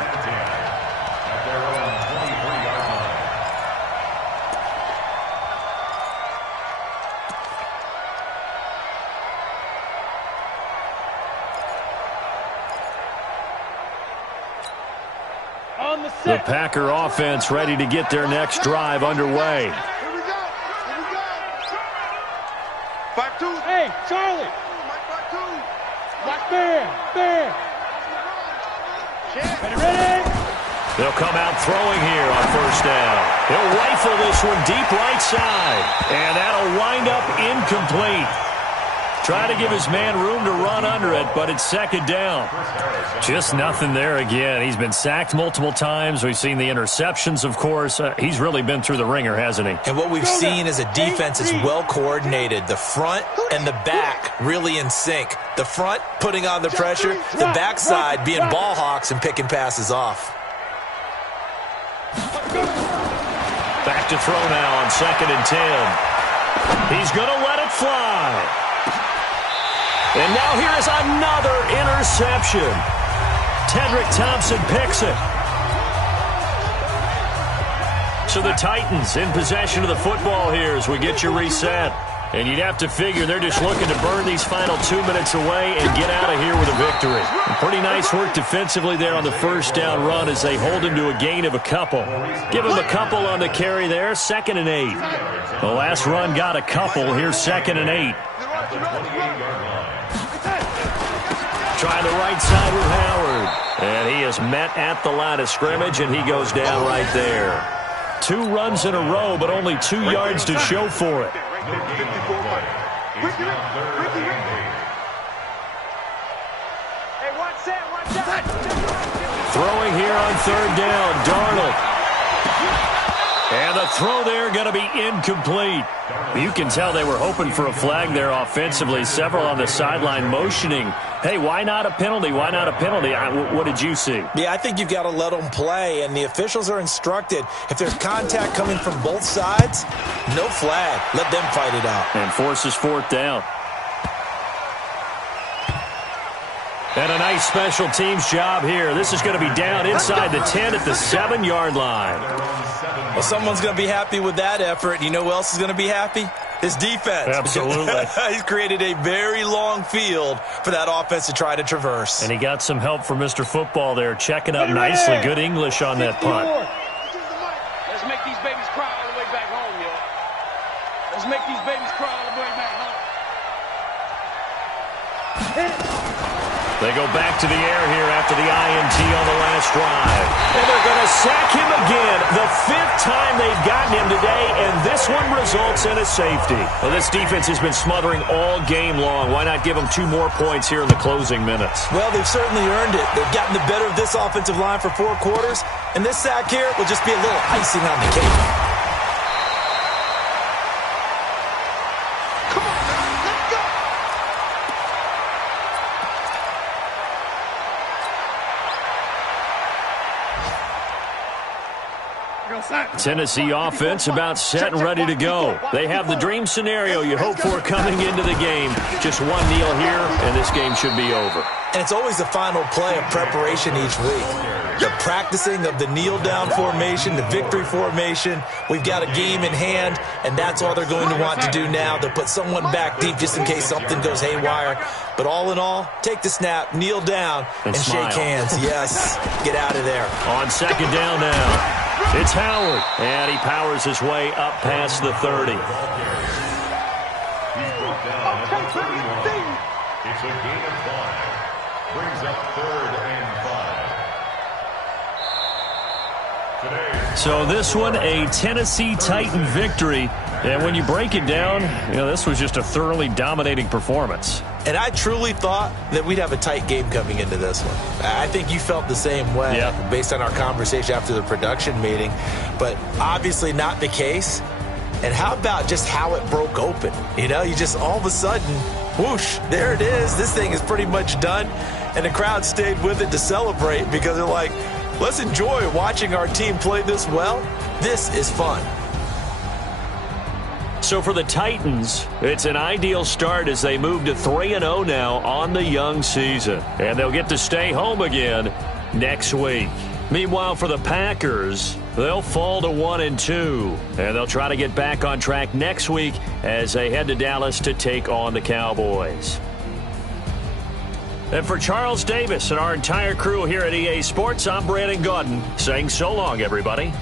The Packer offense ready to get their next drive underway. Here we go. Here we go. 5-2. Hey, Charlie. Mike 5-2. Watch bear. Ready? They'll come out throwing here on 1st down. He'll rifle this one deep right side. And that'll wind up incomplete. Try to give his man room to run under it, but it's 2nd down. Just nothing there again. He's been sacked multiple times. We've seen the interceptions, of course. He's really been through the ringer, hasn't he? And what we've seen is a defense is well coordinated. The front and the back really in sync. The front putting on the pressure, the backside being ball hawks and picking passes off. Back to throw now on 2nd and 10. He's going to let it fly. And now here is another interception. Tedrick Thompson picks it. So the Titans in possession of the football here as we get you reset. And you'd have to figure they're just looking to burn these final 2 minutes away and get out of here with a victory. Pretty nice work defensively there on the 1st down run as they hold him to a gain of a couple. Give him a couple on the carry there, 2nd and 8. The last run got a couple. Here's 2nd and 8. Trying the right side with Howard. And he is met at the line of scrimmage, and he goes down right there. 2 runs in a row, but only 2 yards to show for it. Hey, watch that. on third down. Darnold. And the throw there going to be incomplete. You can tell they were hoping for a flag there offensively. Several on the sideline motioning, hey, why not a penalty? Why not a penalty? What did you see? Yeah, I think you've got to let them play, and the officials are instructed. If there's contact coming from both sides, no flag. Let them fight it out. And forces fourth down. And a nice special teams job here. This is going to be down inside the 10 at the 7-yard line. Well, someone's going to be happy with that effort. You know who else is going to be happy? His defense. Absolutely. He's created a very long field for that offense to try to traverse. And he got some help from Mr. Football there, checking up nicely. Good English on that punt. Let's make these babies cry all the way back home, yo. Let's make these babies cry all the way back home. They go back to the air here after the INT on the last drive. And they're going to sack him again. The 5th time they've gotten him today, and this one results in a safety. Well, this defense has been smothering all game long. Why not give them 2 more points here in the closing minutes? Well, they've certainly earned it. They've gotten the better of this offensive line for 4 quarters, and this sack here will just be a little icing on the cake. Tennessee offense about set and ready to go. They have the dream scenario you hope for coming into the game. Just one kneel here, and this game should be over. And it's always the final play of preparation each week. The practicing of the kneel-down formation, the victory formation. We've got a game in hand, and that's all they're going to want to do now. They'll put someone back deep just in case something goes haywire. But all in all, take the snap, kneel down, and shake hands. Yes, get out of there. On second down now. It's Howard, and he powers his way up past the 30. He's brought down at the 31. It's a gain of 5. Brings up 3rd and 5. Today. So this one, a Tennessee Titan victory. And when you break it down, this was just a thoroughly dominating performance. And I truly thought that we'd have a tight game coming into this one. I think you felt the same way based on our conversation after the production meeting. But obviously not the case. And how about just how it broke open? You just all of a sudden, whoosh, there it is. This thing is pretty much done. And the crowd stayed with it to celebrate because they're like, let's enjoy watching our team play this well. This is fun. So for the Titans, it's an ideal start as they move to 3-0 now on the young season. And they'll get to stay home again next week. Meanwhile, for the Packers, they'll fall to 1-2. And they'll try to get back on track next week as they head to Dallas to take on the Cowboys. And for Charles Davis and our entire crew here at EA Sports, I'm Brandon Gaudin saying so long, everybody.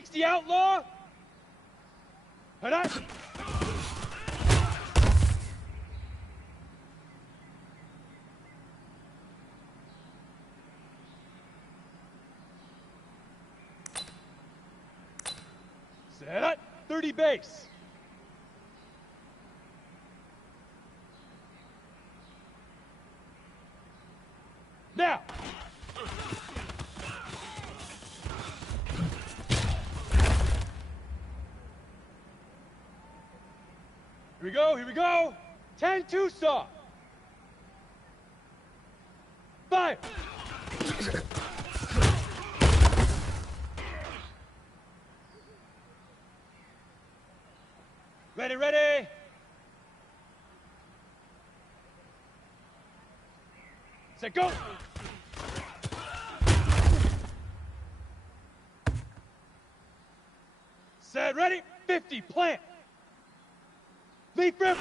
360 outlaw. And I... Set. 30 base. Now. Here we go. 10-2 saw. Fire. Ready. Set, go. Set, ready. 50, plant. Leaf river.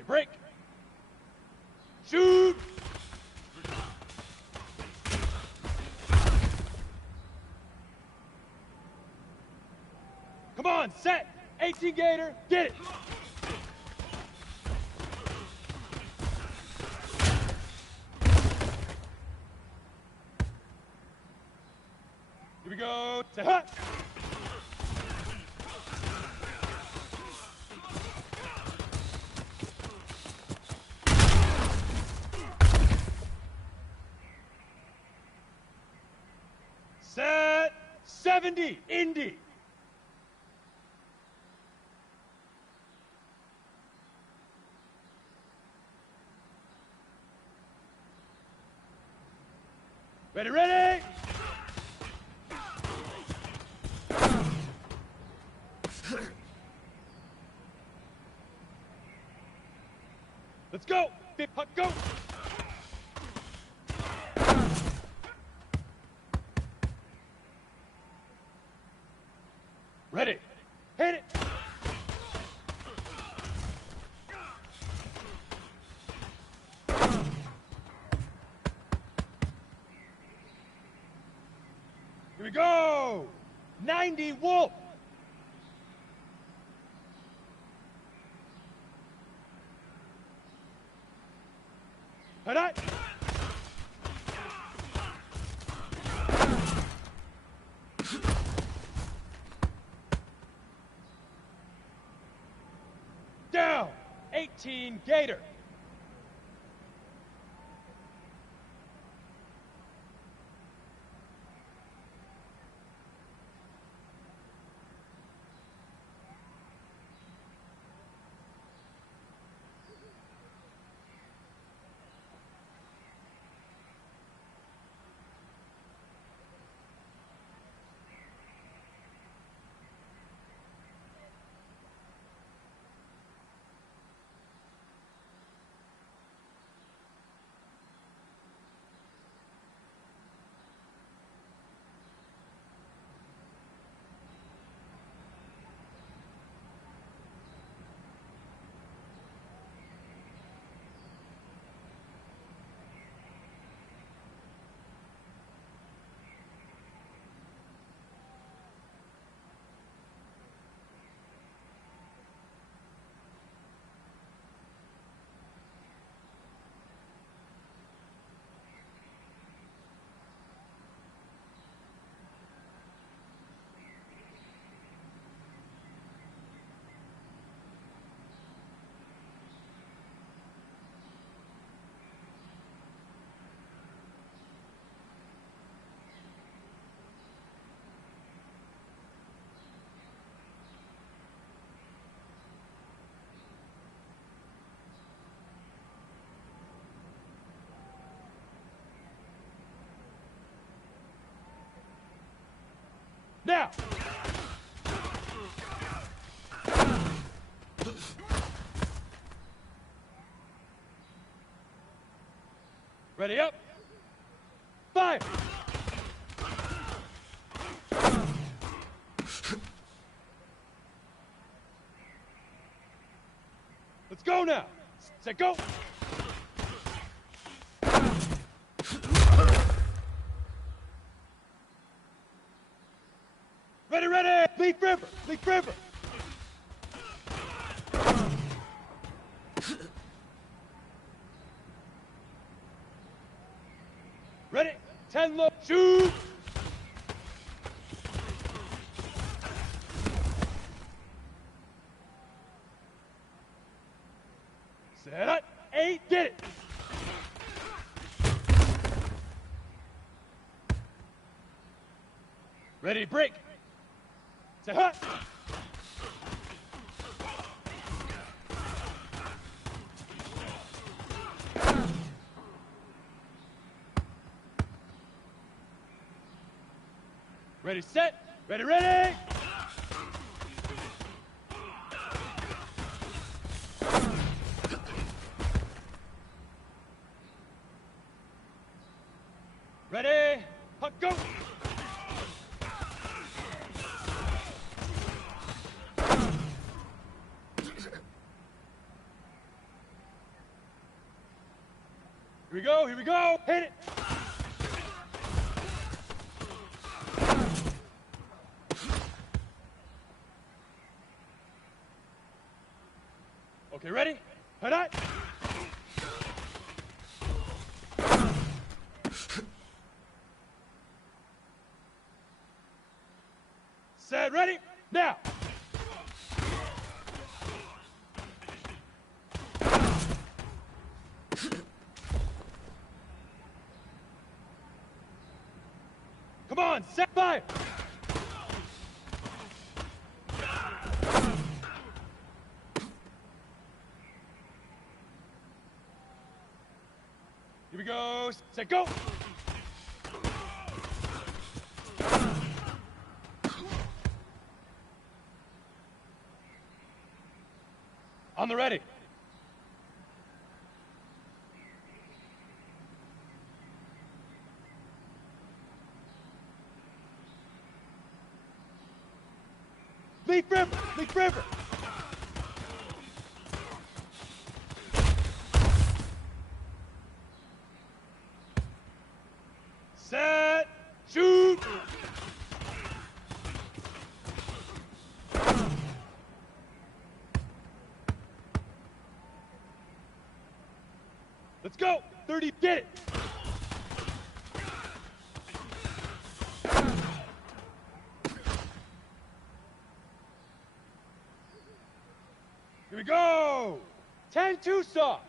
Okay, break. Shoot. Come on, set. 18 Gator, get it. Here we go. Set hut. Set 70, Indy. Ready, ready. Let's go. Big puck, go. Ready. Hit it. Here we go. 90 Wolf. Hit it. Down. 18 Gator. Now. Ready up. Fire. Let's go now. Set, go. Ready, ready. Leaf river. Leaf river. Ready. 10 low. Shoot. Set up. 8. Get it. Ready. Break. Set hut. Ready, set. Ready, ready. Ready. Puck, go. Here we go, here we go. Hit it. Okay, ready? Head out. Set, ready? Now. Come on, set, fire. Here we go. Set, go. On the ready. Leaf river, leaf river. Set, shoot. Let's go. 30, get it. Here we go. 10-2 soft.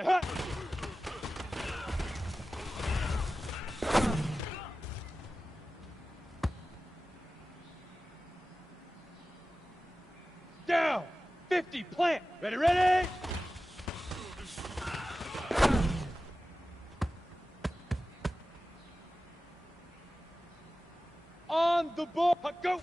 Say hut. Down. 50, plant. Ready, ready. On the ball. Go.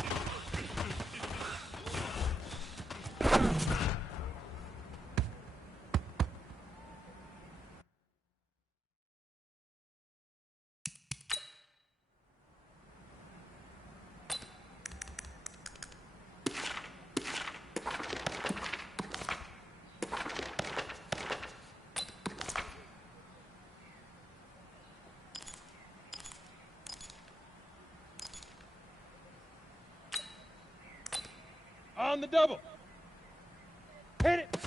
On the double. Hit it.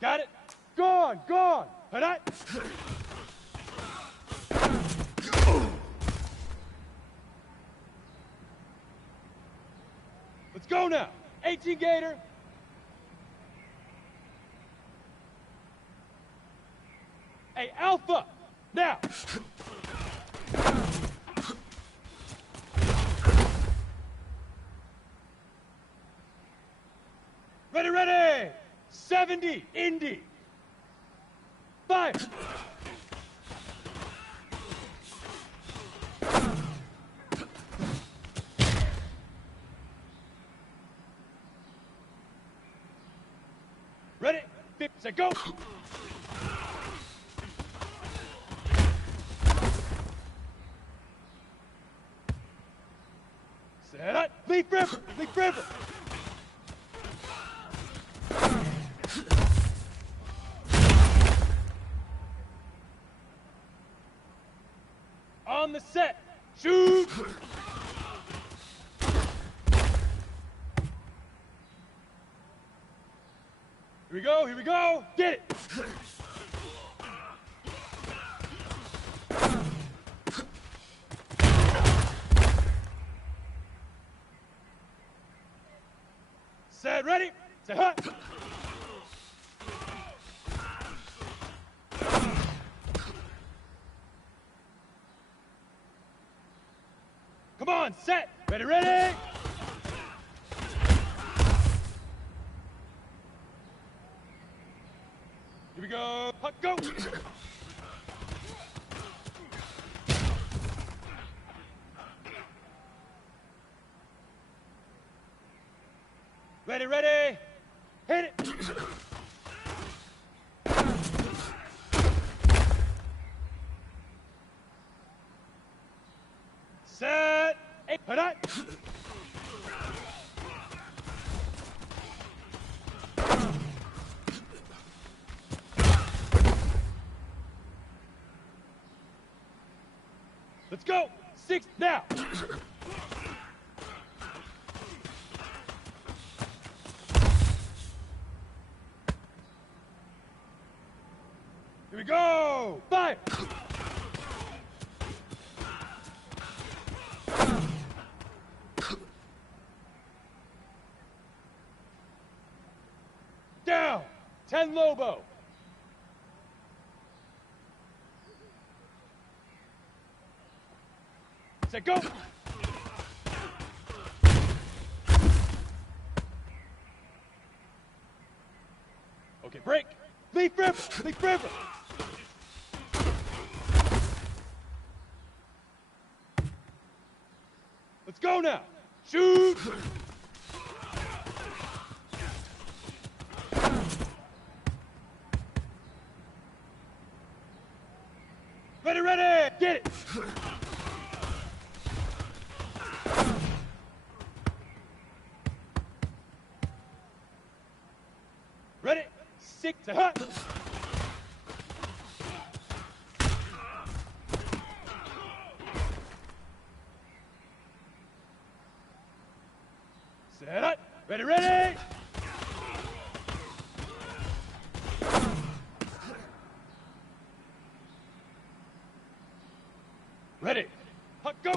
Got it. Gone, gone. Hit it. Let's go now. 18 Gator. Hey, Alpha. Now. Ready, ready! 70, Indy. Fire! Ready? 50, say go! Set up! Leaf river! Leaf river! On the set, shoot! Here we go, get it! Set, ready, set, hut! Come on, set! Ready, ready! Here we go! Puck, go! Ready, ready! Hit it! Set! Hey, put it! Let's go! 6 now! Here we go! Fire! Down! 10 Lobo! Set, go! Okay, break! Leaf river! Leaf river! Let's go now! Shoot! Ready, ready! Get it! Ready? 6 to hut! Set up! Ready, ready! Ready! Hut, go!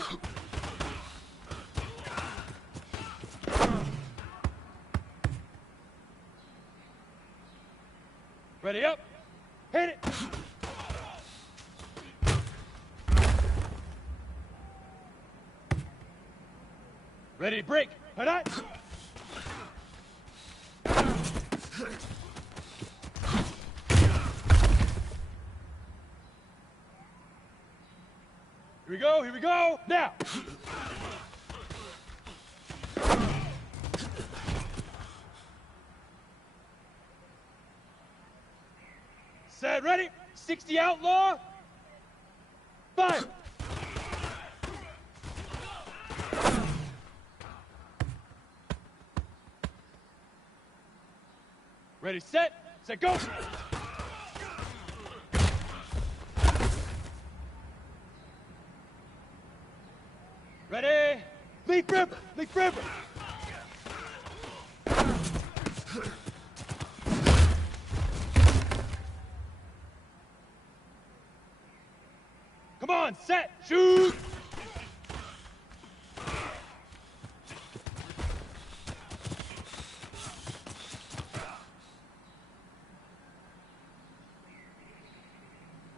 Ready up. Hit it. Ready, break. Hit it. Here we go, now! Set, ready, 60 outlaw, fire! Ready, set, go! Ready? Leaf river! Leaf river! Come on, set, shoot!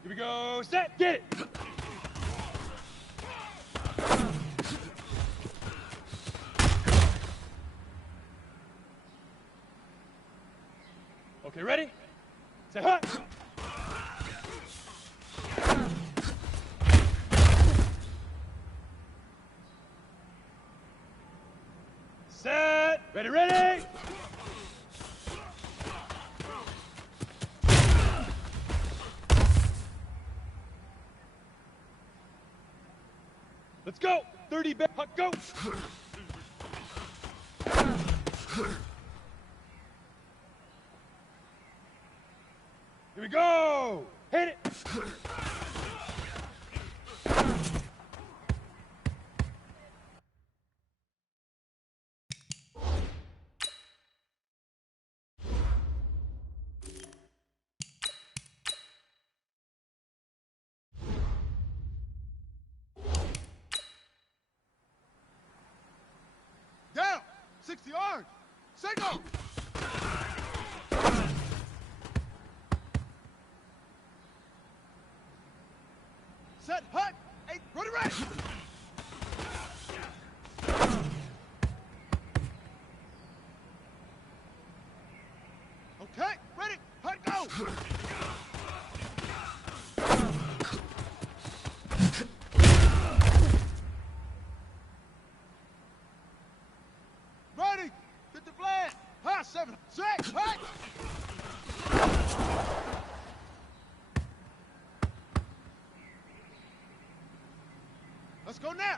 Here we go, set, get it! Okay, ready? Say hut! Set! Ready, ready! Let's go! 30 back, hut, go! Here we go! Hit it! Down! 60 yards! Single! Set, hut, 8, ready, ready! Okay, ready, hut, go! Ready, get the flag! High, 7, 6, hut! Let's go now.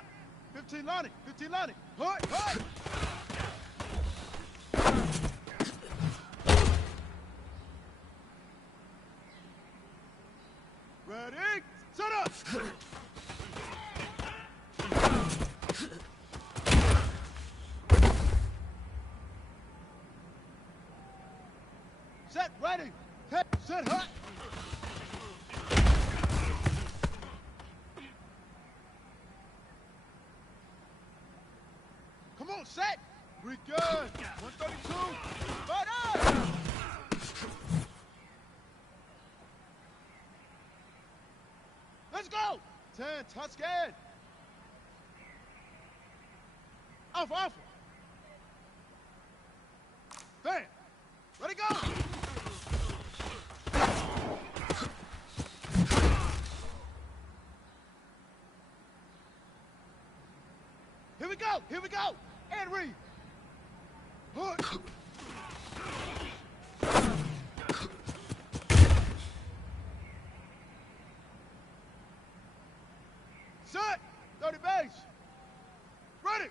15 Lonnie, 15 Lonnie. Hut, hut. Ready, set up. Set, ready. Set, hut. Come on, set. We good. 132. Right up. Let's go. 10, touchdown. Off, off. Bam. Ready, go. Here we go. Here we go. And read. Hook. Set. 30 base. Ready.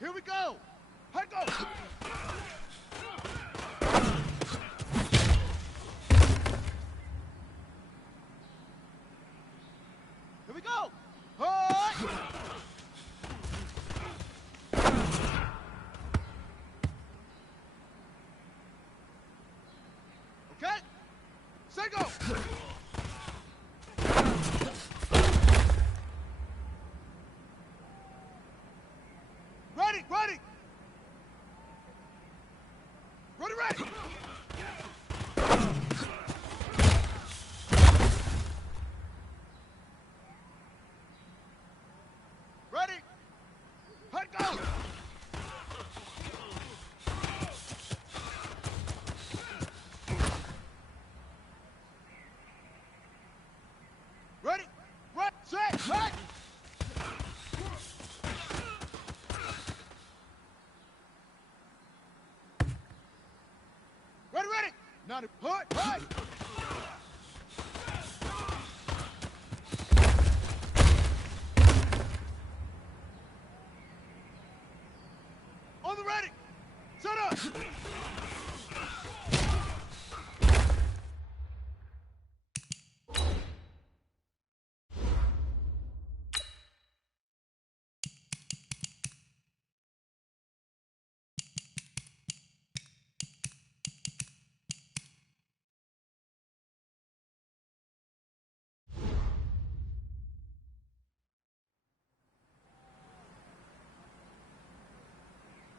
Here we go. Hut, go. Here we go. Hut. Okay. Say go. ready? Ready? Hut, go! Ready? Right, set, right! Ready, ready! Now the hut, right! On the ready! Set up!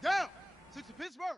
Down! 6 to Pittsburgh!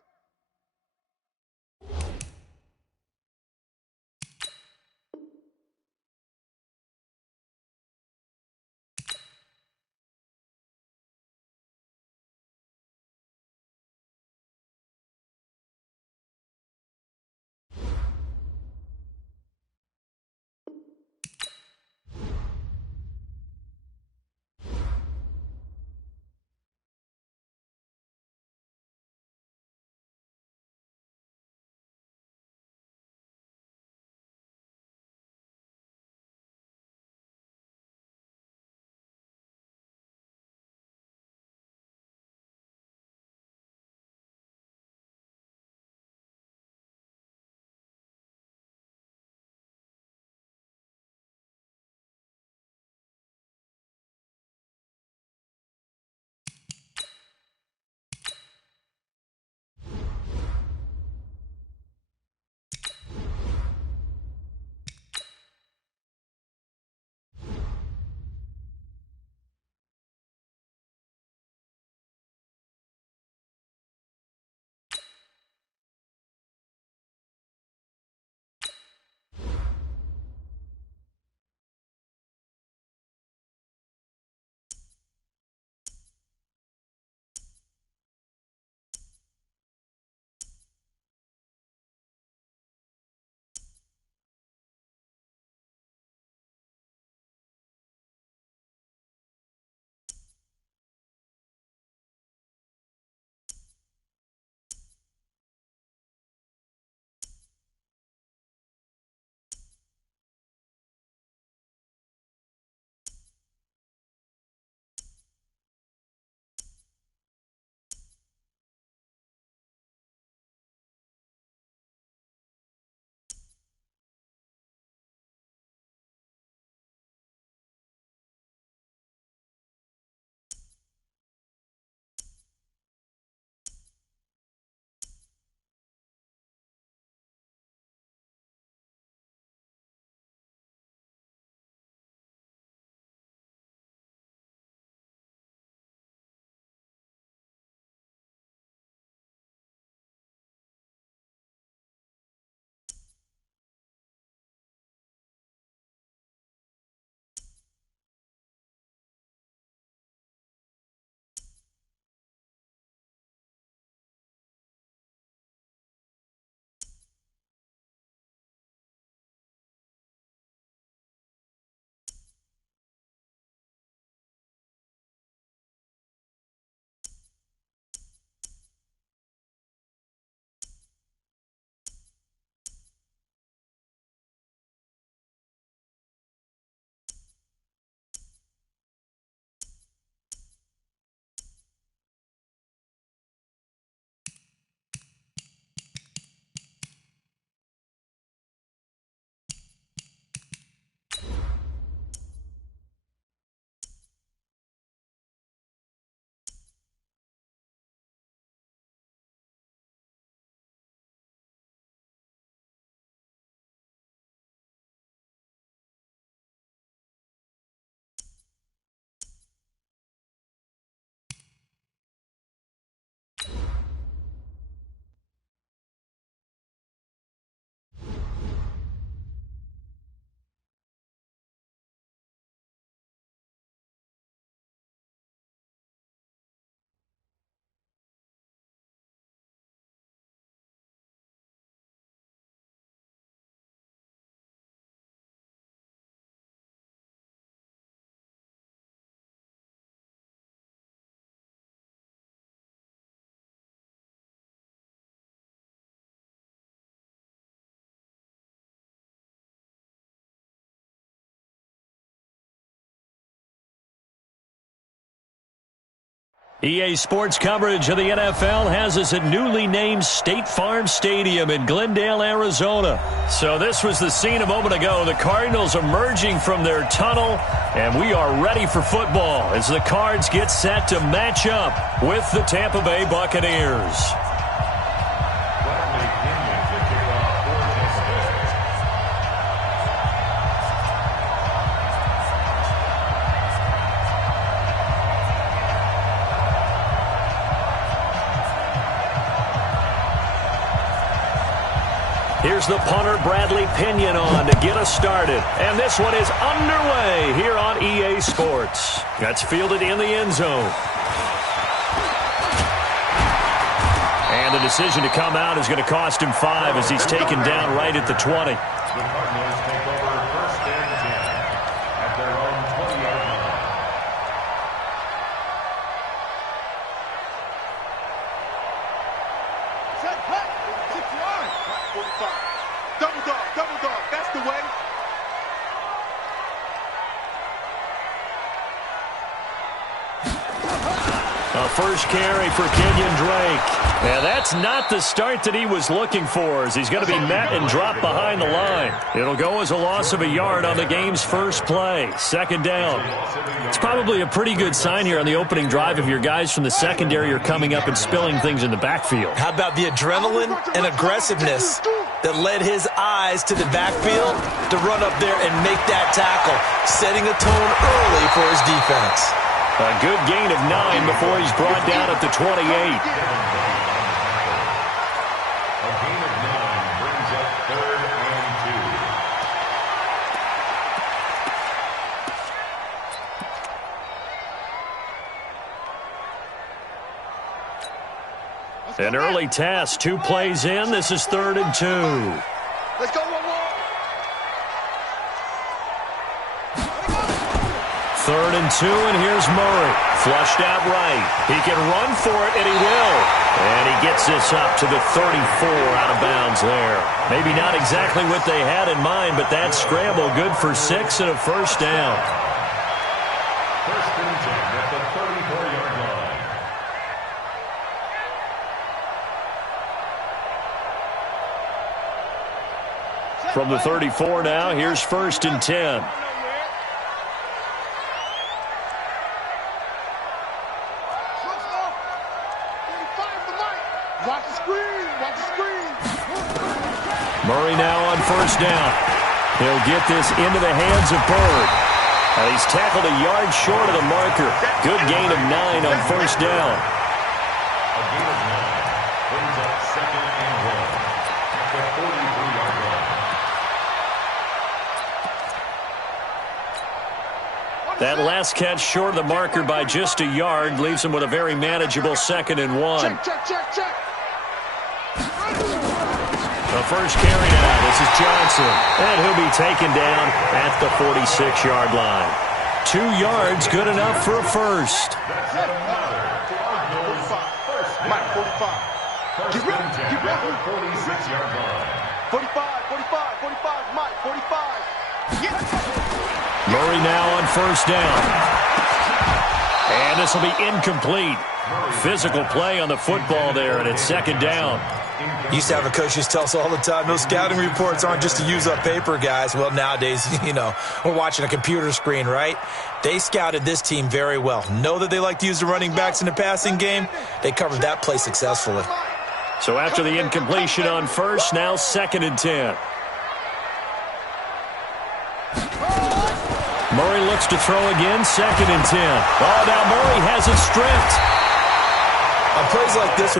EA Sports coverage of the NFL has us at newly named State Farm Stadium in Glendale, Arizona. So this was the scene a moment ago. The Cardinals emerging from their tunnel, and we are ready for football as the Cards get set to match up with the Tampa Bay Buccaneers. Here's the punter, Bradley Pinion, on to get us started. And this one is underway here on EA Sports. That's fielded in the end zone. And the decision to come out is going to cost him 5 as he's taken down right at the 20. The Cardinals take over first and 10 at their own 20-yard line. Set, play. 6 yards. 45. Double dog. That's the way. A first carry for Kenyon Drake. And that's not the start that he was looking for, as he's going to be met and dropped behind the line. It'll go as a loss of a yard on the game's first play. Second down. It's probably a pretty good sign here on the opening drive if your guys from the secondary are coming up and spilling things in the backfield. How about the adrenaline and aggressiveness that led his eyes to the backfield to run up there and make that tackle, setting a tone early for his defense. A good gain of 9 before he's brought down at the 28. A gain of 9 brings up 3rd and 2. An early test, 2 plays in. This is 3rd and 2. Let's go, one more. 3rd and 2, and here's Murray. Flushed out right. He can run for it, and he will. And he gets this up to the 34 out of bounds there. Maybe not exactly what they had in mind, but that scramble good for 6 and a first down. First and 10 at the 34-yard line. From the 34 now, here's 1st and 10. Murray now on first down. He'll get this into the hands of Bird. He's tackled a yard short of the marker. Good gain of 9 on first down. A gain of 9 brings up 2nd and 1 at the 43-yard line. That last catch short of the marker by just a yard leaves him with a very manageable 2nd and 1. Check. The first carry now. This is Johnson. And he'll be taken down at the 46-yard line. 2 yards, good enough for a first. That's another Cardinals first down. Mike, 45. First and 10 at the 46-yard line. 45, Mike, 45. Yes. Murray now on first down. And this will be incomplete. Physical play on the football there, and it's 2nd down. Used to have a coach just tell us all the time, those scouting reports aren't just to use up paper, guys. Well, nowadays, we're watching a computer screen, right? They scouted this team very well. Know that they like to use the running backs in the passing game. They covered that play successfully. So after the incompletion on first, now 2nd and 10. Murray looks to throw again, 2nd and 10. Oh, now Murray has it stripped. On plays like this,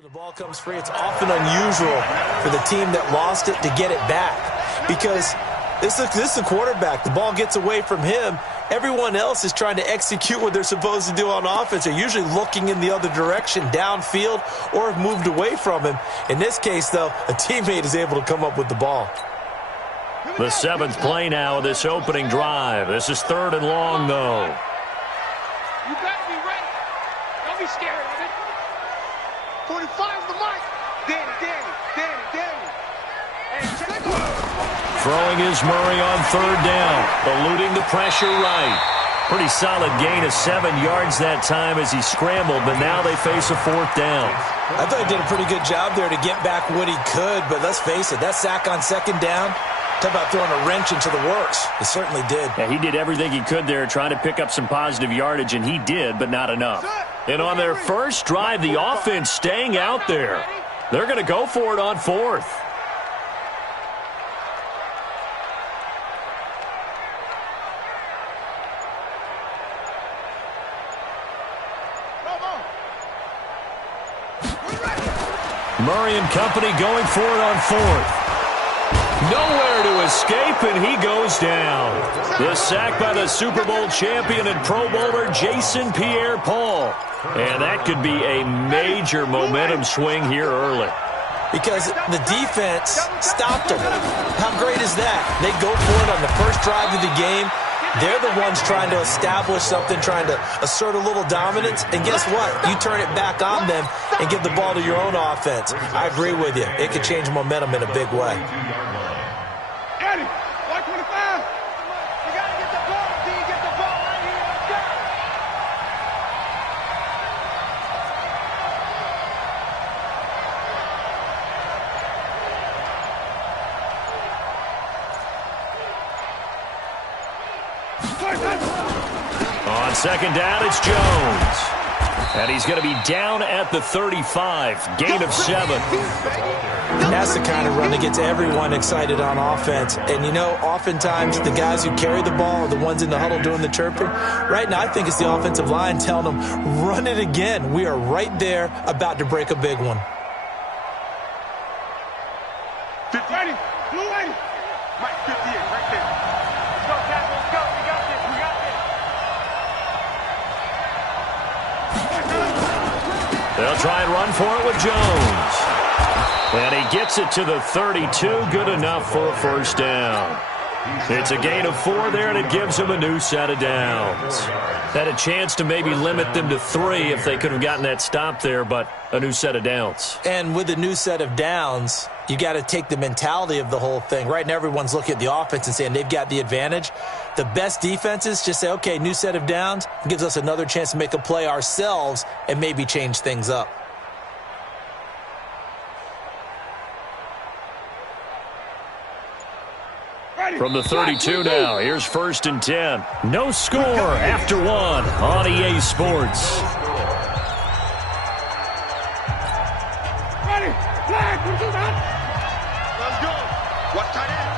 the ball comes free, it's often unusual for the team that lost it to get it back, because this is a quarterback. The ball gets away from him. Everyone else is trying to execute what they're supposed to do on offense. They're usually looking in the other direction, downfield, or have moved away from him. In this case, though, a teammate is able to come up with the ball. The 7th play now of this opening drive. This is 3rd and long, though. You better be ready. Don't be scared of it. 45's the mic. Danny. Hey, check it out. Throwing is Murray on 3rd down, eluding the pressure right. Pretty solid gain of 7 yards that time as he scrambled, but now they face a 4th down. I thought he did a pretty good job there to get back what he could, but let's face it, that sack on 2nd down, talk about throwing a wrench into the works. He certainly did. Yeah, he did everything he could there trying to pick up some positive yardage, and he did, but not enough. And on their first drive, the offense staying out there. They're going to go for it on 4th. Murray and company going for it on 4th. Nowhere to escape, and he goes down. The sack by the Super Bowl champion and Pro Bowler Jason Pierre-Paul. And that could be a major momentum swing here early. Because the defense stopped them. How great is that? They go for it on the first drive of the game. They're the ones trying to establish something, trying to assert a little dominance. And guess what? You turn it back on them and give the ball to your own offense. I agree with you. It could change momentum in a big way. Eddie, 125. You got to get the ball, D. Get the ball right here. Let's go. On 2nd down, it's Jones. And he's going to be down at the 35. Gain of 7. That's the kind of run that gets everyone excited on offense. And, you know, oftentimes the guys who carry the ball are the ones in the huddle doing the chirping. Right now, I think it's the offensive line telling them, run it again. We are right there about to break a big one. 50. Ready. Blue 80. Mike 58 right there. Let's go, Tackle. Let's go. We got this. They'll try and run for it with Jones. And he gets it to the 32. Good enough for a 1st down. It's a gain of 4 there, and it gives him a new set of downs. Had a chance to maybe limit them to 3 if they could have gotten that stop there, but a new set of downs. And with a new set of downs, you got to take the mentality of the whole thing. Right now, everyone's looking at the offense and saying they've got the advantage. The best defenses just say, okay, new set of downs. It gives us another chance to make a play ourselves and maybe change things up. From the 32 now, here's 1st and 10. No score after 1 on EA Sports. Ready. Flag. Let's go. Watch tight end.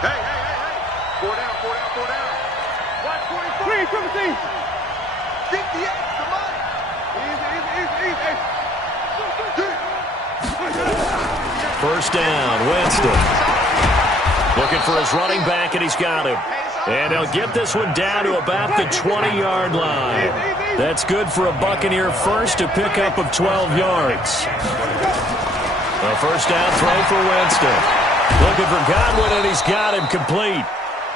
Hey. 4 down. 143. 58, the money. Easy. 1st down, Winston. Looking for his running back, and he's got him. And they'll get this one down to about the 20-yard line. That's good for a Buccaneer first, a pickup of 12 yards. A 1st down throw for Winston. Looking for Godwin, and he's got him complete.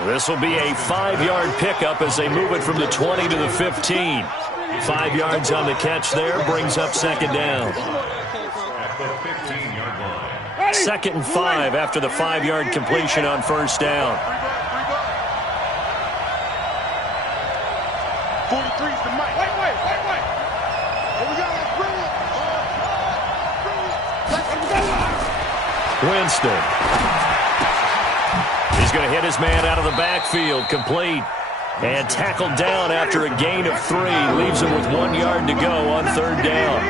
This will be a 5-yard pickup as they move it from the 20 to the 15. 5 yards on the catch there, brings up 2nd down. At the 15-yard line. 2nd and 5 after the 5-yard completion on 1st down. 43's the mic. Wait. Here we go. Let's bring it. Winston. He's going to hit his man out of the backfield, complete. And tackled down after a gain of 3. Leaves him with 1 yard to go on 3rd down.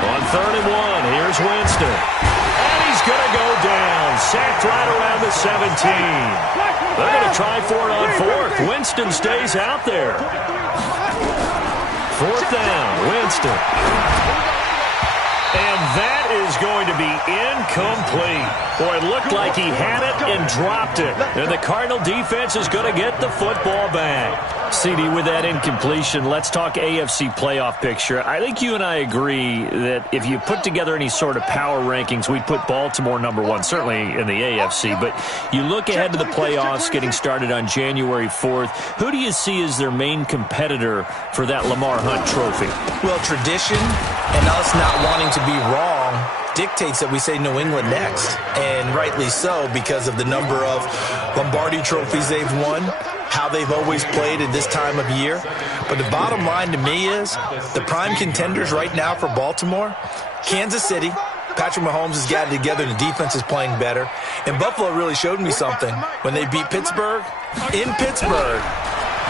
On 3rd and 1, here's Winston. And he's going to go down. Sacked right around the 17. They're going to try for it on 4th. Winston stays out there. 4th down, Winston. And that is going to be incomplete. Boy, it looked like he had it and dropped it. And the Cardinal defense is going to get the football back. CD, with that incompletion, let's talk AFC playoff picture. I think you and I agree that if you put together any sort of power rankings, we'd put Baltimore number one, certainly in the AFC. But you look ahead to the playoffs getting started on January 4th. Who do you see as their main competitor for that Lamar Hunt trophy? Well, tradition and us not wanting to be wrong dictates that we say New England next. And rightly so, because of the number of Lombardi trophies they've won, how they've always played at this time of year. But the bottom line to me is the prime contenders right now for Baltimore, Kansas City. Patrick Mahomes has got it together. The defense is playing better. And Buffalo really showed me something when they beat Pittsburgh in Pittsburgh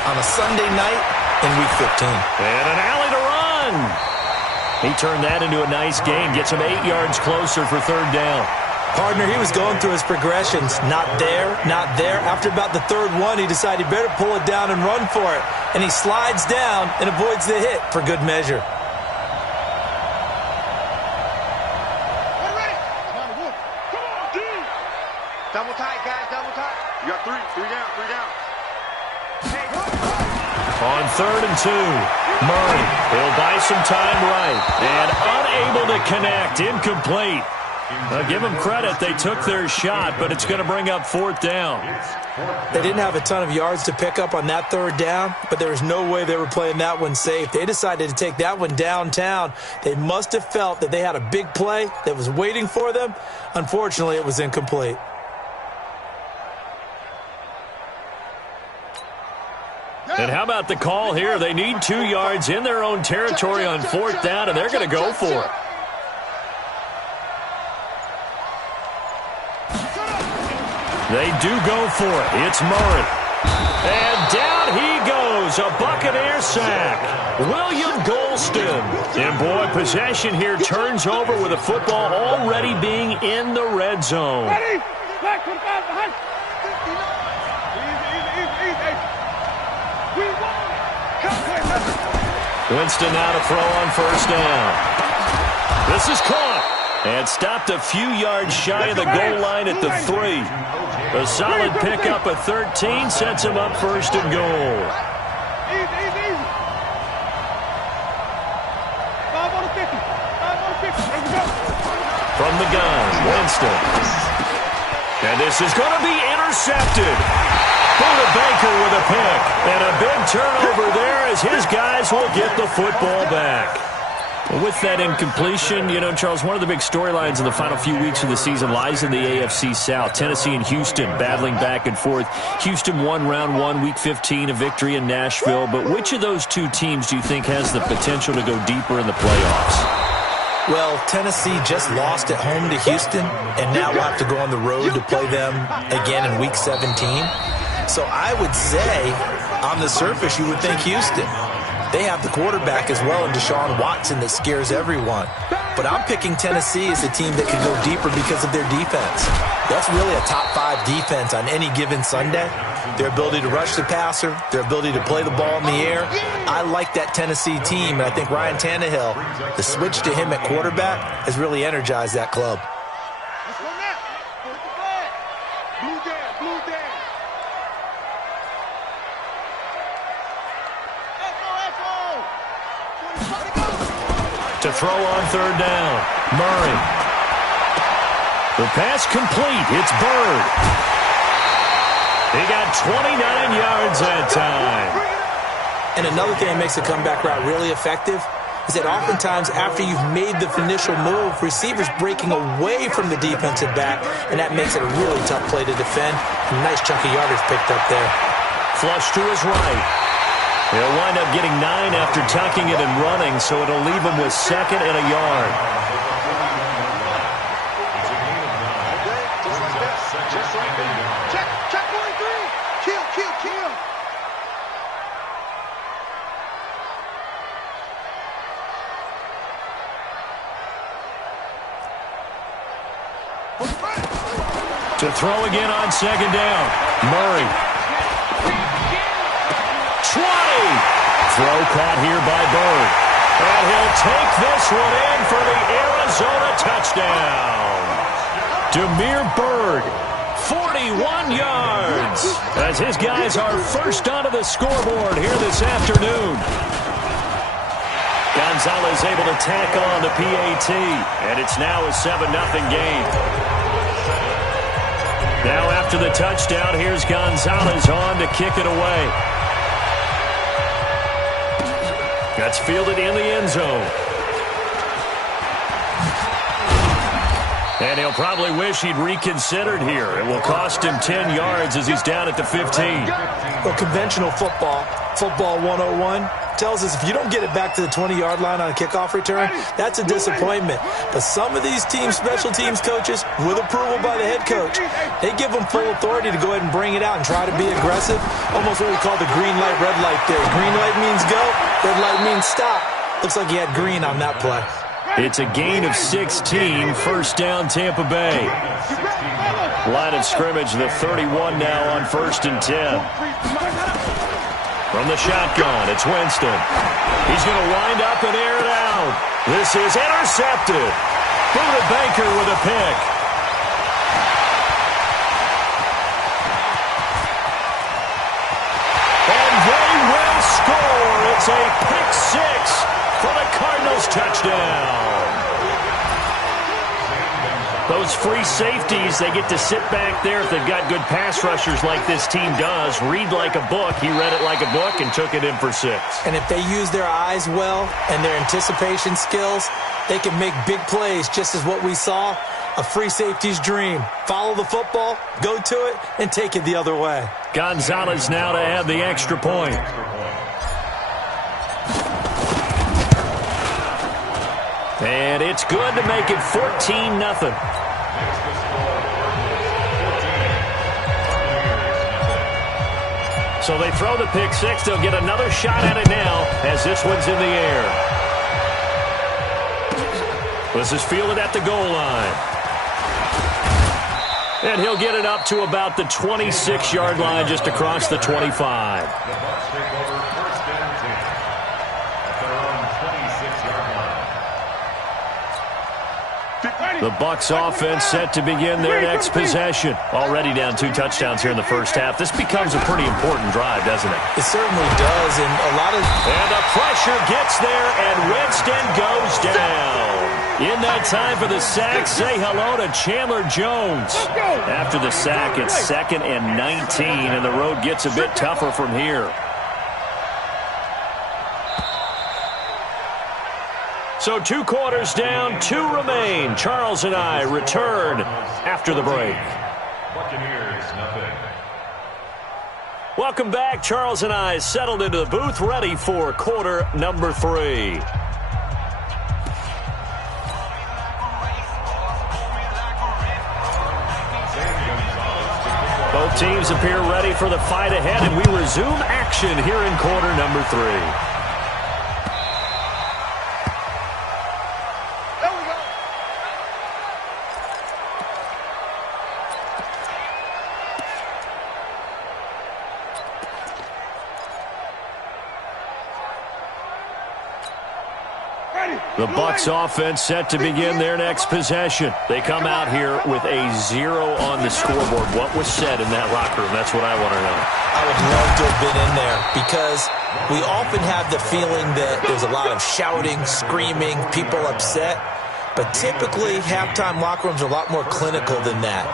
on a Sunday night in Week 15. And an alley to run. He turned that into a nice gain. Gets him 8 yards closer for third down. Partner, he was going through his progressions. Not there, not there. After about the third one, he decided he better pull it down and run for it. And he slides down and avoids the hit for good measure. Double tight, guys, double tight. You got three down. On 3rd and 2, Murray, he'll buy some time right. And unable to connect, incomplete. Give them credit. They took their shot, but it's going to bring up 4th down. They didn't have a ton of yards to pick up on that 3rd down, but there was no way they were playing that one safe. They decided to take that one downtown. They must have felt that they had a big play that was waiting for them. Unfortunately, it was incomplete. And how about the call here? They need 2 yards in their own territory on 4th down, and they're going to go for it. They do go for it. It's Murray. And down he goes. A Buccaneer sack. William Golston. And boy, possession here turns over with the football already being in the red zone. Ready? Back to the guys behind. Easy. We won. Winston now to throw on 1st down. This is caught. And stopped a few yards shy of the goal line at the 3. A solid pickup at 13 sets him up 1st and goal. Easy. 5 on the 50. 5 on the 50. Here we go. From the gun, Winston. And this is going to be intercepted. Buda Baker with a pick. And a big turnover there as his guys will get the football back. Well, with that incompletion, Charles, one of the big storylines in the final few weeks of the season lies in the AFC South. Tennessee and Houston battling back and forth. Houston won round 1, Week 15, a victory in Nashville. But which of those two teams do you think has the potential to go deeper in the playoffs? Well, Tennessee just lost at home to Houston, and now will have to go on the road to play them again in Week 17. So I would say, on the surface, you would think Houston. They have the quarterback as well in Deshaun Watson that scares everyone. But I'm picking Tennessee as a team that can go deeper because of their defense. That's really a top 5 defense on any given Sunday. Their ability to rush the passer, their ability to play the ball in the air. I like that Tennessee team, and I think Ryan Tannehill, the switch to him at quarterback, has really energized that club. To throw on 3rd down, Murray. The pass complete. It's Bird. He got 29 yards that time. And another thing that makes the comeback route really effective is that oftentimes after you've made the initial move, receivers breaking away from the defensive back, and that makes it a really tough play to defend. A nice chunk of yardage picked up there. Flush to his right. He'll wind up getting 9 after tucking it and running, so it'll leave him with 2nd and a yard. Just like that. Check 43. Kill. To throw again on 2nd down, Murray. 20. Throw caught here by Bird. And he'll take this one in for the Arizona touchdown. Demir Bird, 41 yards, as his guys are first onto the scoreboard here this afternoon. Gonzalez able to tack on the PAT, and it's now a 7-0 game. Now after the touchdown, here's Gonzalez on to kick it away. That's fielded in the end zone. And he'll probably wish he'd reconsidered here. It will cost him 10 yards as he's down at the 15. Well, conventional football 101, tells us if you don't get it back to the 20-yard line on a kickoff return, that's a disappointment. But some of these teams, special teams coaches, with approval by the head coach, they give them full authority to go ahead and bring it out and try to be aggressive. Almost what we call the green light, red light theory. Green light means go, red light means stop. Looks like he had green on that play. It's a gain of 16, first down Tampa Bay. Line of scrimmage, the 31 now on 1st and 10. From the shotgun, it's Winston. He's going to wind up and air it out. This is intercepted. Buda Baker with a pick. And they will score. It's a pick six for the Cardinals touchdown. Those free safeties, they get to sit back there if they've got good pass rushers like this team does. Read like a book. He read it like a book and took it in for 6. And if they use their eyes well and their anticipation skills, they can make big plays, just as what we saw, a free safety's dream. Follow the football, go to it, and take it the other way. Gonzalez now to add the extra point. And it's good to make it 14-0. So they throw the pick six. They'll get another shot at it now as this one's in the air. This is fielded at the goal line. And he'll get it up to about the 26-yard line, just across the 25. The Bucs offense set to begin their next possession. Already down 2 touchdowns here in the first half. This becomes a pretty important drive, doesn't it? It certainly does, and a lot of... And the pressure gets there, and Winston goes down. In that time for the sack, say hello to Chandler Jones. After the sack, it's 2nd and 19, and the road gets a bit tougher from here. So 2 quarters down, 2 remain. Charles and I return after the break. Buccaneers, nothing. Welcome back. Charles and I settled into the booth, ready for quarter number 3. Both teams appear ready for the fight ahead, and we resume action here in quarter number 3. The Bucs offense set to begin their next possession. They come out here with a 0 on the scoreboard. What was said in that locker room? That's what I want to know. I would love to have been in there, because we often have the feeling that there's a lot of shouting, screaming, people upset. But typically, halftime locker rooms are a lot more clinical than that.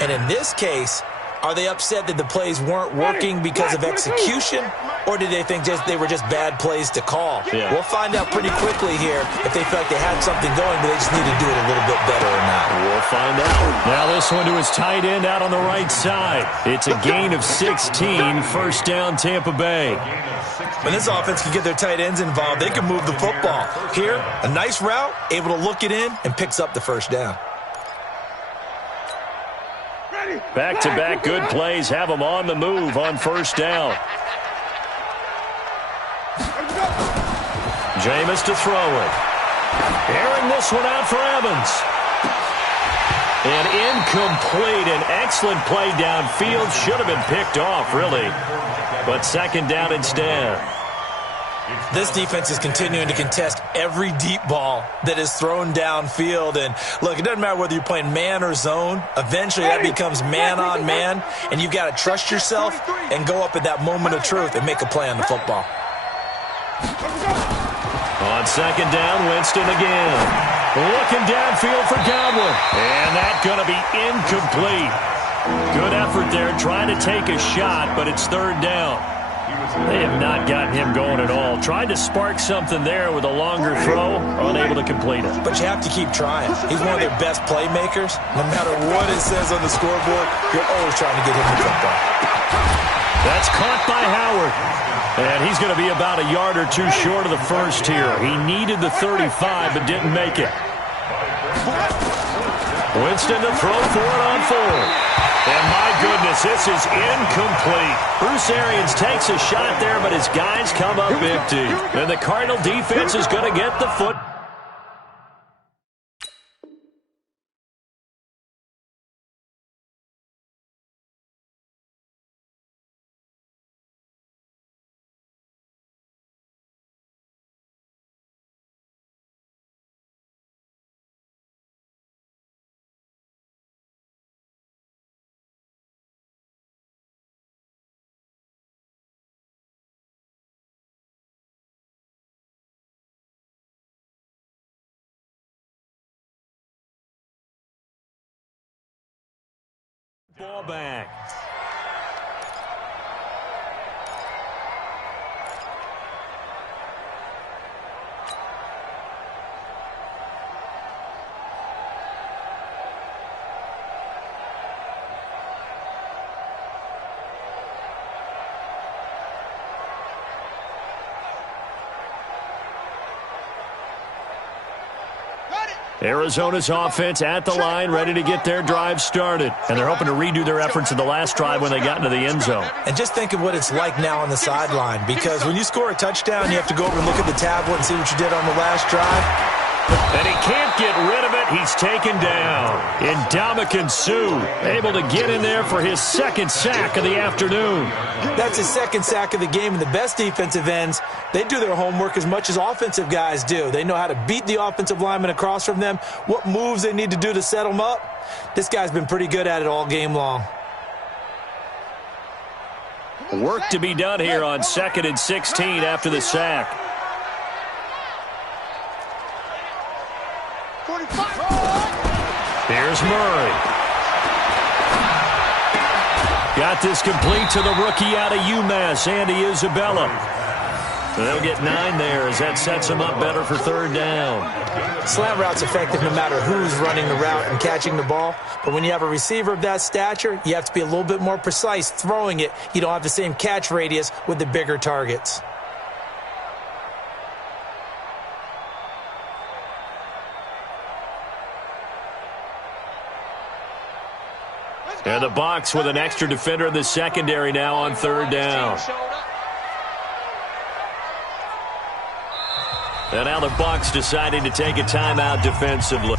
And in this case, are they upset that the plays weren't working because of execution, or did they think they were just bad plays to call? Yeah. We'll find out pretty quickly here if they feel like they had something going, but they just need to do it a little bit better or not. We'll find out. Now this one to his tight end out on the right side. It's a gain of 16, first down Tampa Bay. When this offense can get their tight ends involved, they can move the football. Here, a nice route, able to look it in, and picks up the first down. Back-to-back good plays have them on the move on first down. Jameis to throw it. Airing this one out for Evans. And incomplete. An excellent play downfield. Should have been picked off, really. But second down instead. This defense is continuing to contest every deep ball that is thrown downfield. And, look, it doesn't matter whether you're playing man or zone. Eventually that becomes man on man, and you've got to trust yourself and go up at that moment of truth and make a play on the football. On second down, Winston again. Looking downfield for Godwin. And that's going to be incomplete. Good effort there trying to take a shot, but it's third down. They have not gotten him going at all. Tried to spark something there with a longer throw, unable to complete it. But you have to keep trying. He's one of their best playmakers. No matter what it says on the scoreboard, you're always trying to get him the football. That's caught by Howard. And he's going to be about a yard or two short of the first here. He needed the 35, but didn't make it. Winston to throw for it on fourth. And my goodness, this is incomplete. Bruce Arians takes a shot there, but his guys come up empty. And the Cardinal defense is going to get the foot. Ball back. Arizona's offense at the line, ready to get their drive started. And they're hoping to redo their efforts in the last drive when they got into the end zone. And just think of what it's like now on the sideline, because when you score a touchdown, you have to go over and look at the tablet and see what you did on the last drive. And he can't get rid of it. He's taken down. Ndamukong Suh able to get in there for his second sack of the afternoon. That's his second sack of the game, and the best defensive ends, they do their homework as much as offensive guys do. They know how to beat the offensive lineman across from them, what moves they need to do to set them up. This guy's been pretty good at it all game long. Work to be done here on 2nd and 16 after the sack. Here's Murray. Got this complete to the rookie out of UMass, Andy Isabella. They'll get 9 there as that sets them up better for third down. Slant route's effective no matter who's running the route and catching the ball. But when you have a receiver of that stature, you have to be a little bit more precise throwing it. You don't have the same catch radius with the bigger targets. And the Bucs with an extra defender in the secondary now on third down. And now the Bucs deciding to take a timeout defensively.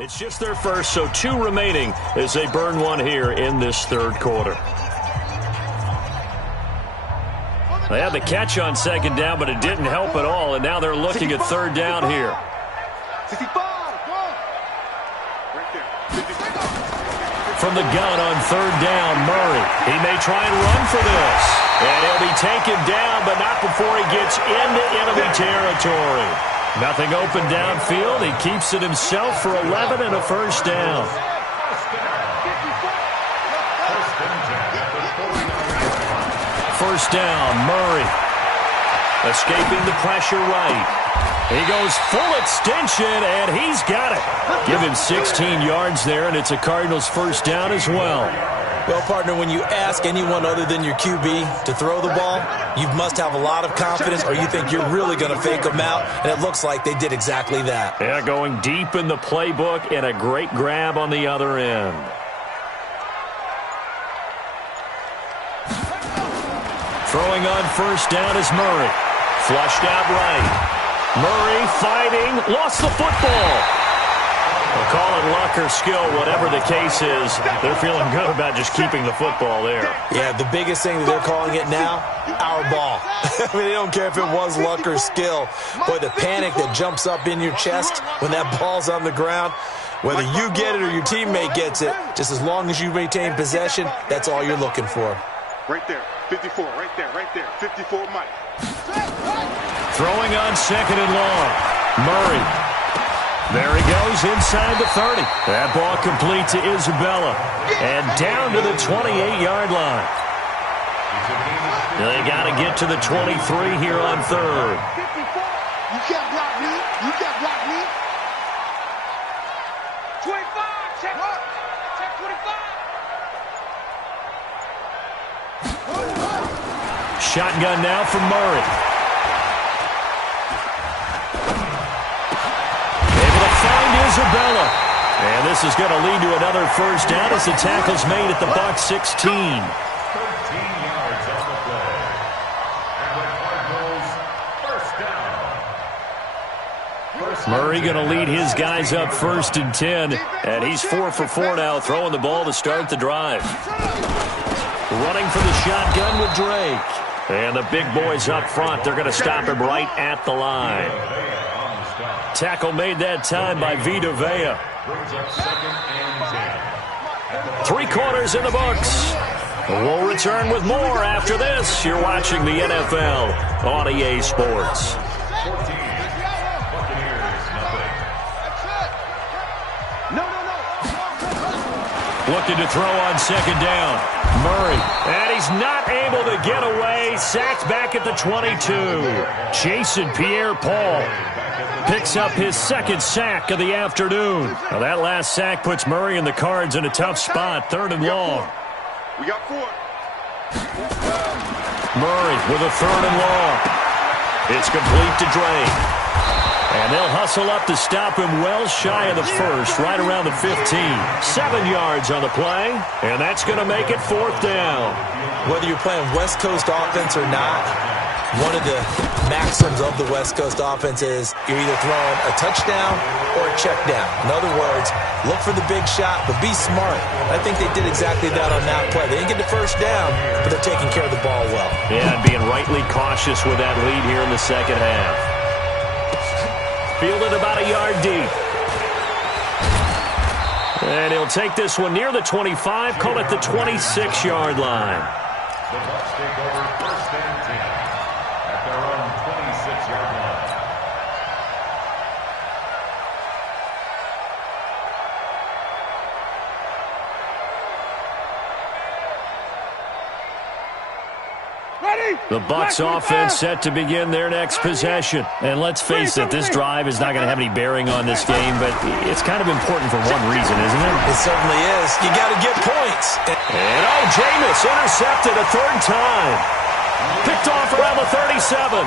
It's just their first, so 2 remaining as they burn one here in this third quarter. They had the catch on second down, but it didn't help at all, and now they're looking at third down here. From the gun on third down, Murray. He may try and run for this. And he'll be taken down, but not before he gets into enemy territory. Nothing open downfield. He keeps it himself for 11 and a first down. First down, Murray. Escaping the pressure right. He goes full extension, and he's got it. Give him 16 yards there, and it's a Cardinals first down as well. Well, partner, when you ask anyone other than your QB to throw the ball, you must have a lot of confidence or you think you're really going to fake them out, and it looks like they did exactly that. Yeah, going deep in the playbook and a great grab on the other end. Throwing on first down is Murray. Flushed out right. Murray fighting, lost the football. We'll call it luck or skill, whatever the case is. They're feeling good about just keeping the football there. Yeah, the biggest thing that they're calling it now, our ball. I mean, they don't care if it was luck or skill. Boy, the panic that jumps up in your chest when that ball's on the ground, whether you get it or your teammate gets it, just as long as you maintain possession, that's all you're looking for. Right there, 54, right there, 54, Mike. Throwing on second and long. Murray. There he goes inside the 30. That ball complete to Isabella. And down to the 28-yard line. They got to get to the 23 here on third. You can't block me. You can't block me. 25. Check 25. Shotgun now from Murray. Isabella. And this is going to lead to another first down as the tackle's made at the Bucs 16. 13 yards on the play. And the Cardinals first down. Murray going to lead his guys up first and 10. And he's 4 for 4 now, throwing the ball to start the drive. Running for the shotgun with Drake. And the big boys up front, they're going to stop him right at the line. Tackle made that time by Vita Vea. Brings up second and 10. 3 quarters in the books. We'll return with more after this. You're watching the NFL on EA Sports. 14. Buccaneers, nothing. Looking to throw on second down. Murray. And he's not able to get away. Sacked back at the 22. Jason Pierre-Paul picks up his second sack of the afternoon. Now that last sack puts Murray and the Cards in a tough spot. Third and long. We got 4. Murray with a third and long. It's complete to Drake. And they'll hustle up to stop him well shy of the first, right around the 15. 7 yards on the play, and that's going to make it fourth down. Whether you're playing West Coast offense or not, one of the maxims of the West Coast offense is you're either throwing a touchdown or a check down. In other words, look for the big shot, but be smart. I think they did exactly that on that play. They didn't get the first down, but they're taking care of the ball well. Yeah, and being rightly cautious with that lead here in the second half. Fielded about a yard deep. And he'll take this one near the 25, call it the 26-yard line. The Bucs take over first and 10 at their own 26-yard line. The Bucs offense set to begin their next possession. And let's face it, this drive is not going to have any bearing on this game, but it's kind of important for one reason, isn't it? It certainly is. You got to get points. And Jameis intercepted a third time. Picked off around the 37.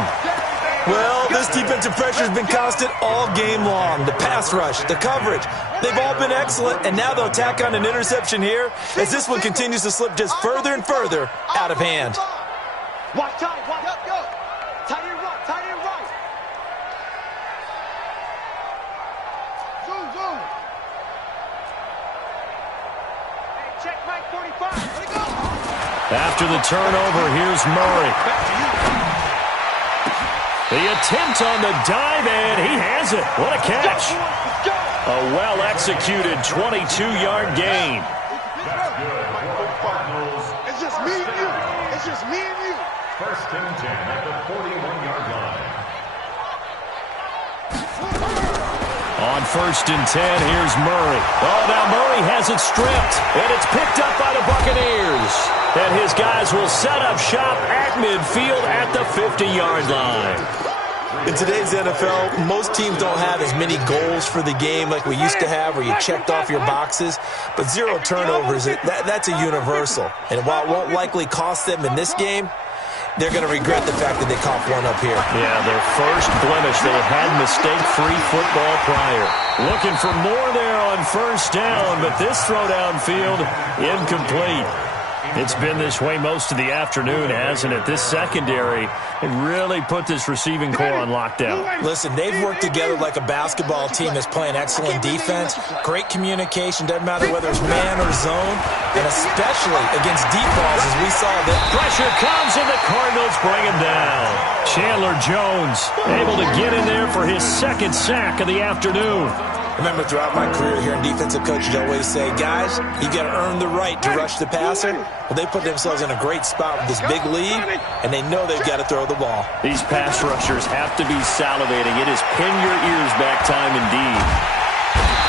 Well, this defensive pressure has been constant all game long. The pass rush, the coverage, they've all been excellent, and now they'll tack on an interception here as this one continues to slip just further and further out of hand. Watch tight, watch. Go. Tight and right, tight and right. Zoom. Hey, check Mike 45. Let it go. After the turnover, here's Murray. The attempt on the dive, and he has it. What a catch. A well-executed 22-yard gain. It's just me and you. It's just me and you. First and 10 at the 41-yard line. On first and 10, here's Murray. Oh, now Murray has it stripped, and it's picked up by the Buccaneers. And his guys will set up shop at midfield at the 50-yard line. In today's NFL, most teams don't have as many goals for the game like we used to have, where you checked off your boxes. But 0 turnovers, that's a universal. And while it won't likely cost them in this game, they're going to regret the fact that they coughed one up here. Yeah, their first blemish. They had mistake-free football prior. Looking for more there on first down, but this throw downfield, incomplete. It's been this way most of the afternoon, hasn't it? This secondary really put this receiving core on lockdown. Listen, they've worked together like a basketball team that's playing excellent defense. Great communication, doesn't matter whether it's man or zone, and especially against deep balls, as we saw that. Pressure comes, and the Cardinals bring him down. Chandler Jones able to get in there for his second sack of the afternoon. Remember, throughout my career here in defensive coaches, I always say, guys, you got to earn the right to rush the passer. Well, they put themselves in a great spot with this big lead, and they know they've got to throw the ball. These pass rushers have to be salivating. It is pin your ears back time indeed.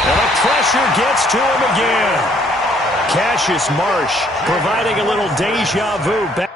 And the pressure gets to him again. Cassius Marsh providing a little deja vu back.